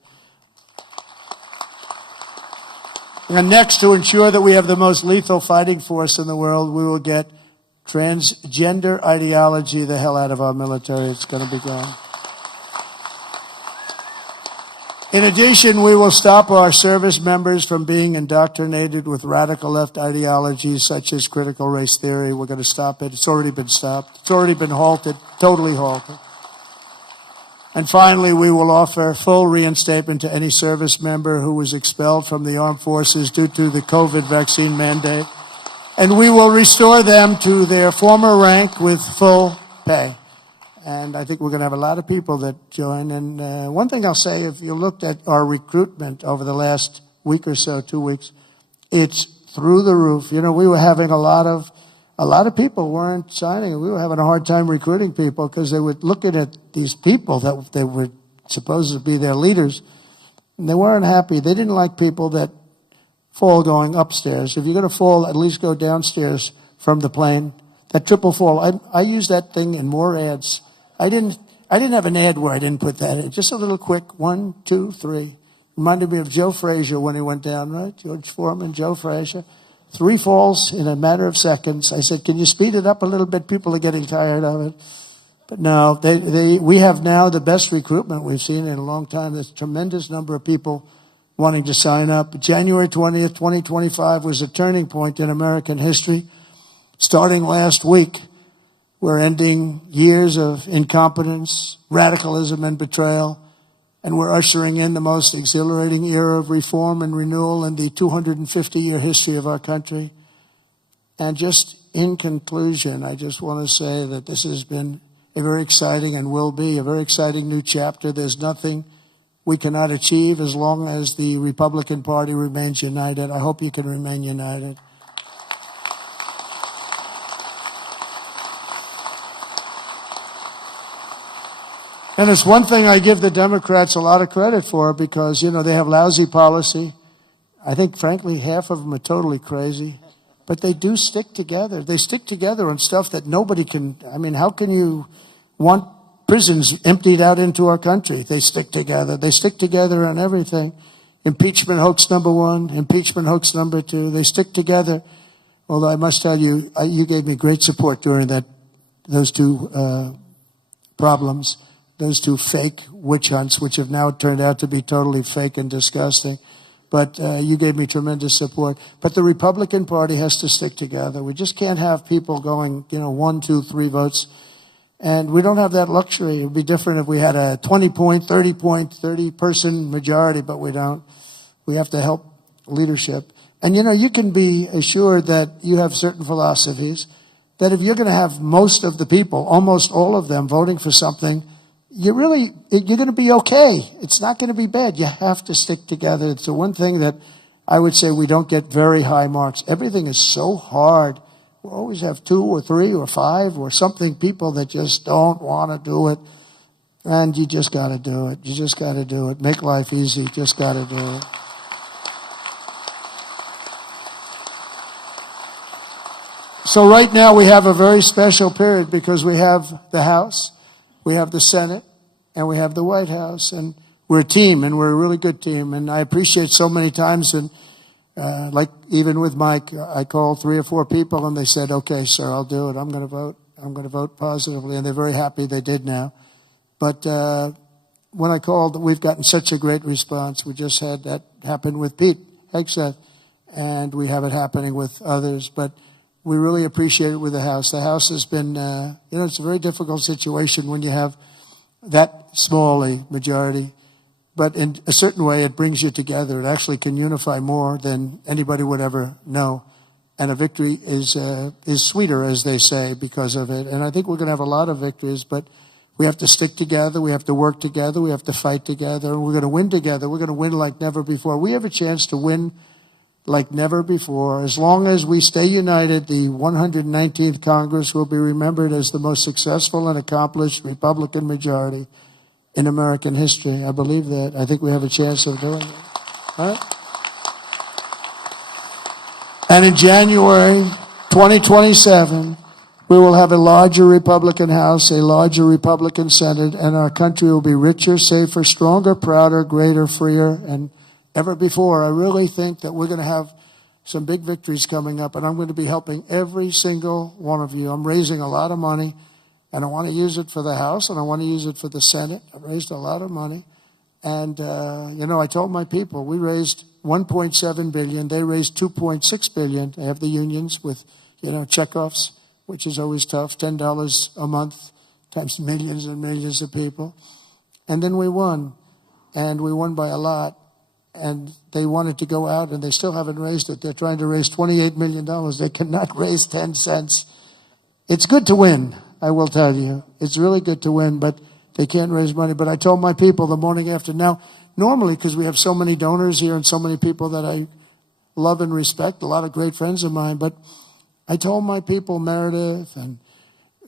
And next, to ensure that we have the most lethal fighting force in the world, we will get transgender ideology the hell out of our military. It's going to be gone. In addition, we will stop our service members from being indoctrinated with radical left ideologies such as critical race theory. We're going to stop it. It's already been stopped. It's already been halted, totally halted. And finally, we will offer full reinstatement to any service member who was expelled from the armed forces due to the COVID vaccine mandate. And we will restore them to their former rank with full pay. And I think we're going to have a lot of people that join. And one thing I'll say, if you looked at our recruitment over the last week or so, 2 weeks, it's through the roof. You know, we were having a lot of people weren't signing. We were having a hard time recruiting people because they were looking at these people that they were supposed to be their leaders, and they weren't happy. They didn't like people that fall going upstairs. If you're going to fall, at least go downstairs from the plane. That triple fall. I used that thing in more ads. I didn't have an ad where I didn't put that in. Just a little quick 1, 2, 3. Reminded me of Joe Frazier when he went down, right? George Foreman, Joe Frazier. 3 falls in a matter of seconds. I said, can you speed it up a little bit? People are getting tired of it. But no, we have now the best recruitment we've seen in a long time. There's a tremendous number of people wanting to sign up. January 20th, 2025 was a turning point in American history. Starting last week, we're ending years of incompetence, radicalism, and betrayal. And we're ushering in the most exhilarating era of reform and renewal in the 250-year history of our country. And just in conclusion, I just want to say that this has been a very exciting and will be a very exciting new chapter. There's nothing we cannot achieve as long as the Republican Party remains united. I hope you can remain united. And it's one thing I give the Democrats a lot of credit for because, you know, they have lousy policy. I think, frankly, half of them are totally crazy. But they do stick together. They stick together on stuff that nobody can. I mean, how can you want prisons emptied out into our country? They stick together. They stick together on everything. Impeachment hoax number 1, impeachment hoax number 2. They stick together. Although I must tell you, you gave me great support during those 2 problems. Those 2 fake witch hunts, which have now turned out to be totally fake and disgusting. But you gave me tremendous support. But the Republican Party has to stick together. We just can't have people going, 1, 2, 3 votes. And we don't have that luxury. It would be different if we had a 20-point, 30-person majority, but we don't. We have to help leadership. And, you can be assured that you have certain philosophies, that if you're going to have most of the people, almost all of them, voting for something, you're going to be okay. It's not going to be bad. You have to stick together. It's the one thing that I would say we don't get very high marks. Everything is so hard We'll always have 2 or 3 or 5 or something, people that just don't want to do it. And you just got to do it. You just got to do it. Make life easy. Just got to do it. So right now we have a very special period because we have the House, we have the Senate, and we have the White House. And we're a team, and we're a really good team. And I appreciate so many times, and like even with Mike, I called 3 or 4 people, and they said, okay, sir, I'll do it. I'm going to vote. I'm going to vote positively. And they're very happy they did now. But when I called, we've gotten such a great response. We just had that happen with Pete Hegseth, and we have it happening with others. But we really appreciate it with the House. The House has been, it's a very difficult situation when you have that small a majority. But in a certain way, it brings you together. It actually can unify more than anybody would ever know. And a victory is sweeter, as they say, because of it. And I think we're going to have a lot of victories, but we have to stick together. We have to work together. We have to fight together. And we're going to win together. We're going to win like never before. We have a chance to win like never before. As long as we stay united, the 119th Congress will be remembered as the most successful and accomplished Republican majority in American history. I believe that. I think we have a chance of doing it. All right? And in January 2027, we will have a larger Republican House, a larger Republican Senate, and our country will be richer, safer, stronger, prouder, greater, freer, and ever before. I really think that we're going to have some big victories coming up, and I'm going to be helping every single one of you. I'm raising a lot of money, and I want to use it for the House, and I want to use it for the Senate. I've raised a lot of money, and, I told my people, we raised $1.7 billion. They raised $2.6 billion. They have the unions with, checkoffs, which is always tough, $10 a month times millions and millions of people. And then we won, and we won by a lot. And they wanted to go out, and they still haven't raised it. They're trying to raise $28 million. They cannot raise 10 cents. It's good to win, I will tell you. It's really good to win, but they can't raise money. But I told my people the morning after. Now, normally, because we have so many donors here and so many people that I love and respect, a lot of great friends of mine, but I told my people, Meredith and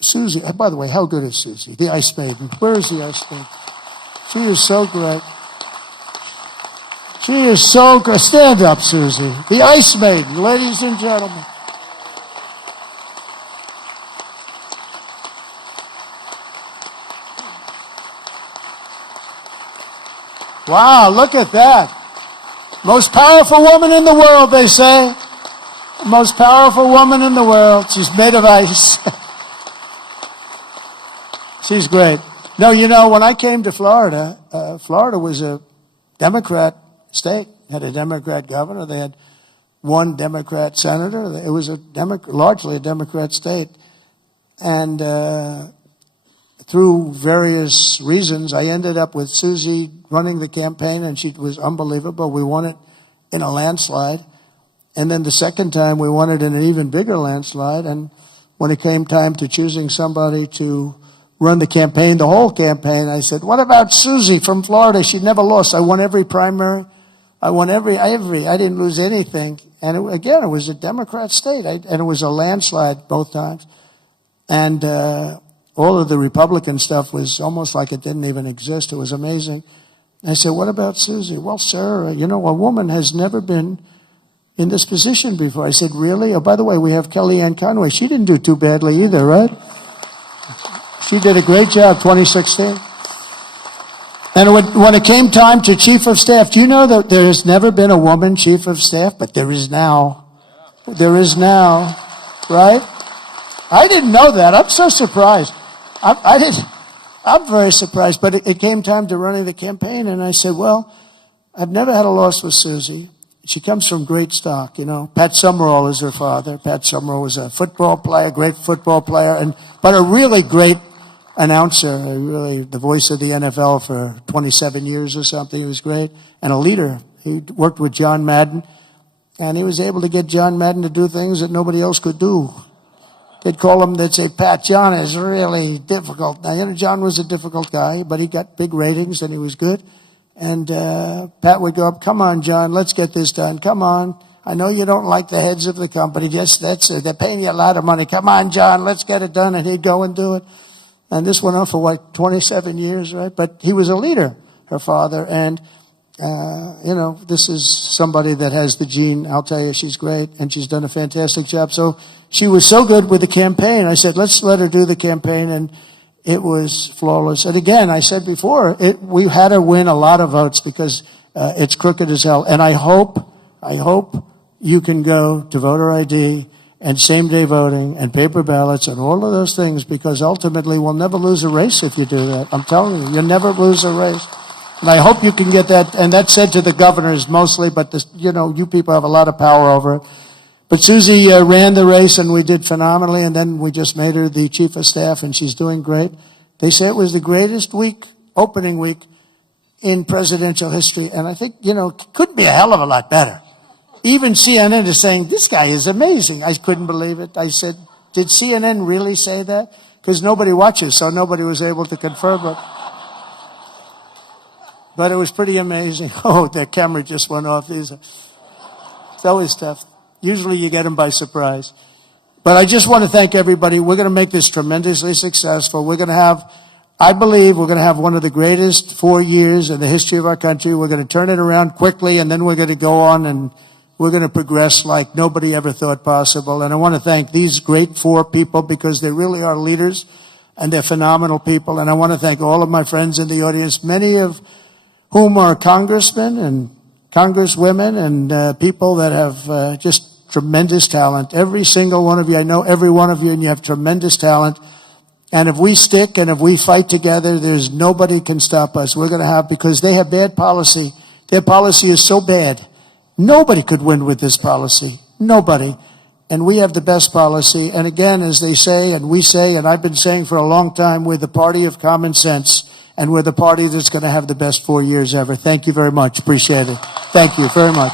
Susie, by the way, how good is Susie? The Ice Maiden. Where is the Ice Maiden? She is so great. She is so good. Stand up, Susie. The Ice Maiden, ladies and gentlemen. Wow, look at that. Most powerful woman in the world, they say. Most powerful woman in the world. She's made of ice. She's great. No, when I came to Florida, Florida was a Democrat state. Had a Democrat governor. They had one Democrat senator. It was largely a Democrat state. And through various reasons, I ended up with Susie running the campaign, and she was unbelievable. We won it in a landslide. And then the second time, we won it in an even bigger landslide. And when it came time to choosing somebody to run the campaign, the whole campaign, I said, what about Susie from Florida? She never lost. I won every primary. I won every. I didn't lose anything. And it was a Democrat state. And it was a landslide both times. And all of the Republican stuff was almost like it didn't even exist. It was amazing. I said, what about Susie? Well, sir, a woman has never been in this position before. I said, really? Oh, by the way, we have Kellyanne Conway. She didn't do too badly either, right? She did a great job, 2016. And when it came time to chief of staff, do you know that there has never been a woman chief of staff? But there is now. There is now, right? I didn't know that. I'm so surprised. I'm very surprised. But it came time to running the campaign, and I said, well, I've never had a loss with Susie. She comes from great stock, Pat Summerall is her father. Pat Summerall was a football player, great football player, but a really great announcer, really the voice of the NFL for 27 years or something. He was great. And a leader. He worked with John Madden, and he was able to get John Madden to do things that nobody else could do. They'd call him, they'd say, Pat, John is really difficult. Now, John was a difficult guy, but he got big ratings and he was good. And Pat would go up, come on, John, let's get this done. Come on. I know you don't like the heads of the company. Yes, that's it. They're paying you a lot of money. Come on, John, let's get it done. And he'd go and do it. And this went on for, 27 years, right? But he was a leader, her father. And, this is somebody that has the gene. I'll tell you, she's great. And she's done a fantastic job. So she was so good with the campaign. I said, let's let her do the campaign. And it was flawless. And again, I said before, we had to win a lot of votes because it's crooked as hell. And I hope you can go to voter ID and same-day voting and paper ballots and all of those things, because ultimately we'll never lose a race if you do that. I'm telling you, you'll never lose a race. And I hope you can get that. And that's said to the governors mostly, but you people have a lot of power over it. But Susie ran the race, and we did phenomenally, and then we just made her the chief of staff, and she's doing great. They say it was the greatest opening week in presidential history, and I think, it could be a hell of a lot better. Even CNN is saying, this guy is amazing. I couldn't believe it. I said, did CNN really say that? Because nobody watches, so nobody was able to confirm it. But it was pretty amazing. Oh, their camera just went off. It's always tough. Usually you get them by surprise. But I just want to thank everybody. We're going to make this tremendously successful. I believe we're going to have one of the greatest 4 years in the history of our country. We're going to turn it around quickly, and then we're going to go on and we're going to progress like nobody ever thought possible. And I want to thank these great 4 people, because they really are leaders and they're phenomenal people. And I want to thank all of my friends in the audience, many of whom are congressmen and congresswomen and people that have just tremendous talent. Every single one of you, I know every one of you, and you have tremendous talent. And if we stick and if we fight together, there's nobody can stop us. We're going to have, because they have bad policy. Their policy is so bad. Nobody could win with this policy. Nobody. And we have the best policy. And again, as they say, and we say, and I've been saying for a long time, we're the party of common sense. And we're the party that's going to have the best 4 years ever. Thank you very much. Appreciate it. Thank you very much.